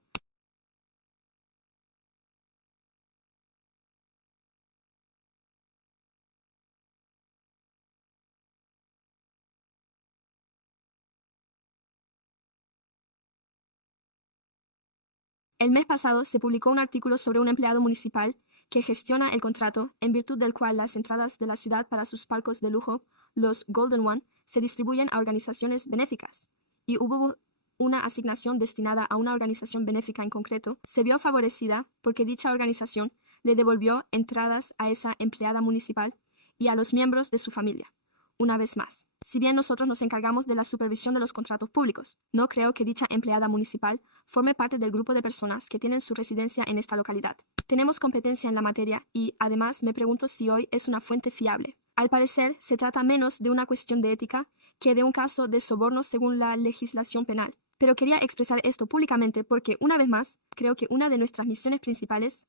el mes pasado se publicó un artículo sobre un empleado municipal que gestiona el contrato en virtud del cual las entradas de la ciudad para sus palcos de lujo, los Golden One, se distribuyen a organizaciones benéficas. Y hubo una asignación destinada a una organización benéfica en concreto, se vio favorecida porque dicha organización le devolvió entradas a esa empleada municipal y a los miembros de su familia. Una vez más, si bien nosotros nos encargamos de la supervisión de los contratos públicos, no creo que dicha empleada municipal forme parte del grupo de personas que tienen su residencia en esta localidad. Tenemos competencia en la materia y, además, me pregunto si hoy es una fuente fiable. Al parecer, se trata menos de una cuestión de ética que de un caso de soborno según la legislación penal. Pero quería expresar esto públicamente porque, una vez más, creo que una de nuestras misiones principales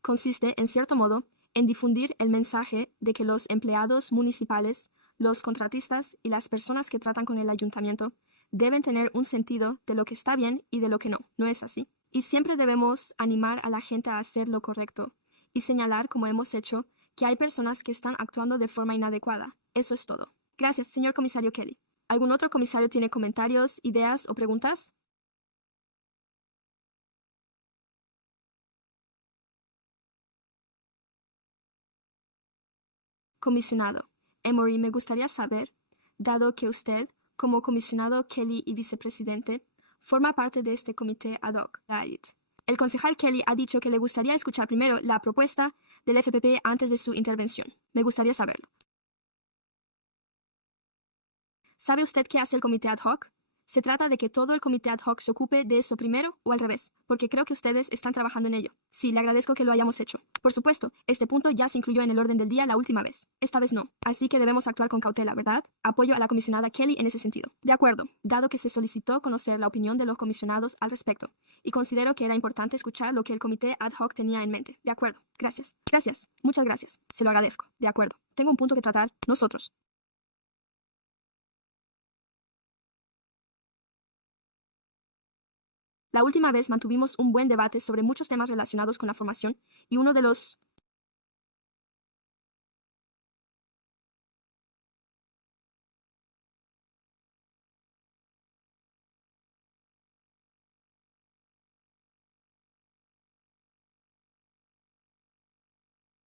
consiste, en cierto modo, en difundir el mensaje de que los empleados municipales, los contratistas y las personas que tratan con el ayuntamiento deben tener un sentido de lo que está bien y de lo que no. ¿No es así? Y siempre debemos animar a la gente a hacer lo correcto y señalar, como hemos hecho, que hay personas que están actuando de forma inadecuada. Eso es todo. Gracias, señor comisario Kelly. ¿Algún otro comisario tiene comentarios, ideas o preguntas? Comisionado Emory, me gustaría saber, dado que usted, como comisionado Kelly y vicepresidente, forma parte de este comité ad hoc. El concejal Kelly ha dicho que le gustaría escuchar primero la propuesta del FPP antes de su intervención. Me gustaría saberlo. ¿Sabe usted qué hace el comité ad hoc? ¿Se trata de que todo el comité ad hoc se ocupe de eso primero o al revés? Porque creo que ustedes están trabajando en ello. Sí, le agradezco que lo hayamos hecho. Por supuesto, este punto ya se incluyó en el orden del día la última vez. Esta vez no. Así que debemos actuar con cautela, ¿verdad? Apoyo a la comisionada Kelly en ese sentido. De acuerdo, dado que se solicitó conocer la opinión de los comisionados al respecto, y considero que era importante escuchar lo que el comité ad hoc tenía en mente. De acuerdo. Gracias. Gracias. Muchas gracias. Se lo agradezco. De acuerdo. Tengo un punto que tratar. Nosotros. La última vez mantuvimos un buen debate sobre muchos temas relacionados con la formación y uno de los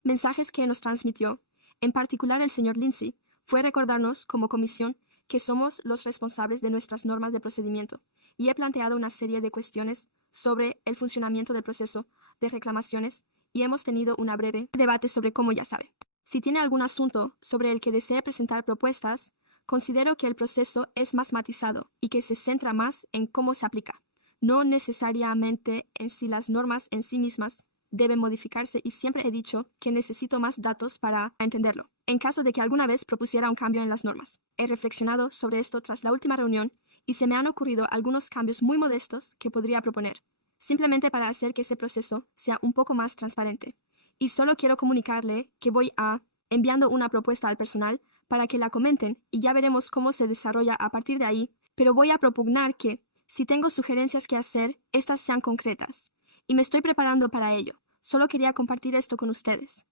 mensajes que nos transmitió, en particular el señor Lindsay, fue recordarnos como comisión que somos los responsables de nuestras normas de procedimiento y he planteado una serie de cuestiones sobre el funcionamiento del proceso de reclamaciones y hemos tenido un breve debate sobre cómo ya sabe. Si tiene algún asunto sobre el que desee presentar propuestas, considero que el proceso es más matizado y que se centra más en cómo se aplica, no necesariamente en si las normas en sí mismas deben modificarse y siempre he dicho que necesito más datos para entenderlo, en caso de que alguna vez propusiera un cambio en las normas. He reflexionado sobre esto tras la última reunión y se me han ocurrido algunos cambios muy modestos que podría proponer, simplemente para hacer que ese proceso sea un poco más transparente. Y solo quiero comunicarle que voy a enviando una propuesta al personal para que la comenten y ya veremos cómo se desarrolla a partir de ahí, pero voy a propugnar que, si tengo sugerencias que hacer, estas sean concretas. Y me estoy preparando para ello. Solo quería compartir esto con ustedes.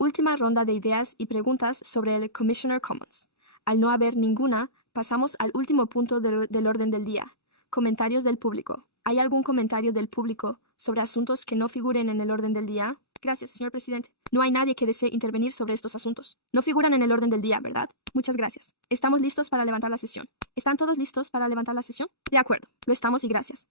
Última ronda de ideas y preguntas sobre el Commissioner Commons. Al no haber ninguna, pasamos al último punto del orden del día. Comentarios del público. ¿Hay algún comentario del público sobre asuntos que no figuren en el orden del día? Gracias, señor presidente. No hay nadie que desee intervenir sobre estos asuntos. No figuran en el orden del día, ¿verdad? Muchas gracias. Estamos listos para levantar la sesión. ¿Están todos listos para levantar la sesión? De acuerdo. Lo estamos y gracias.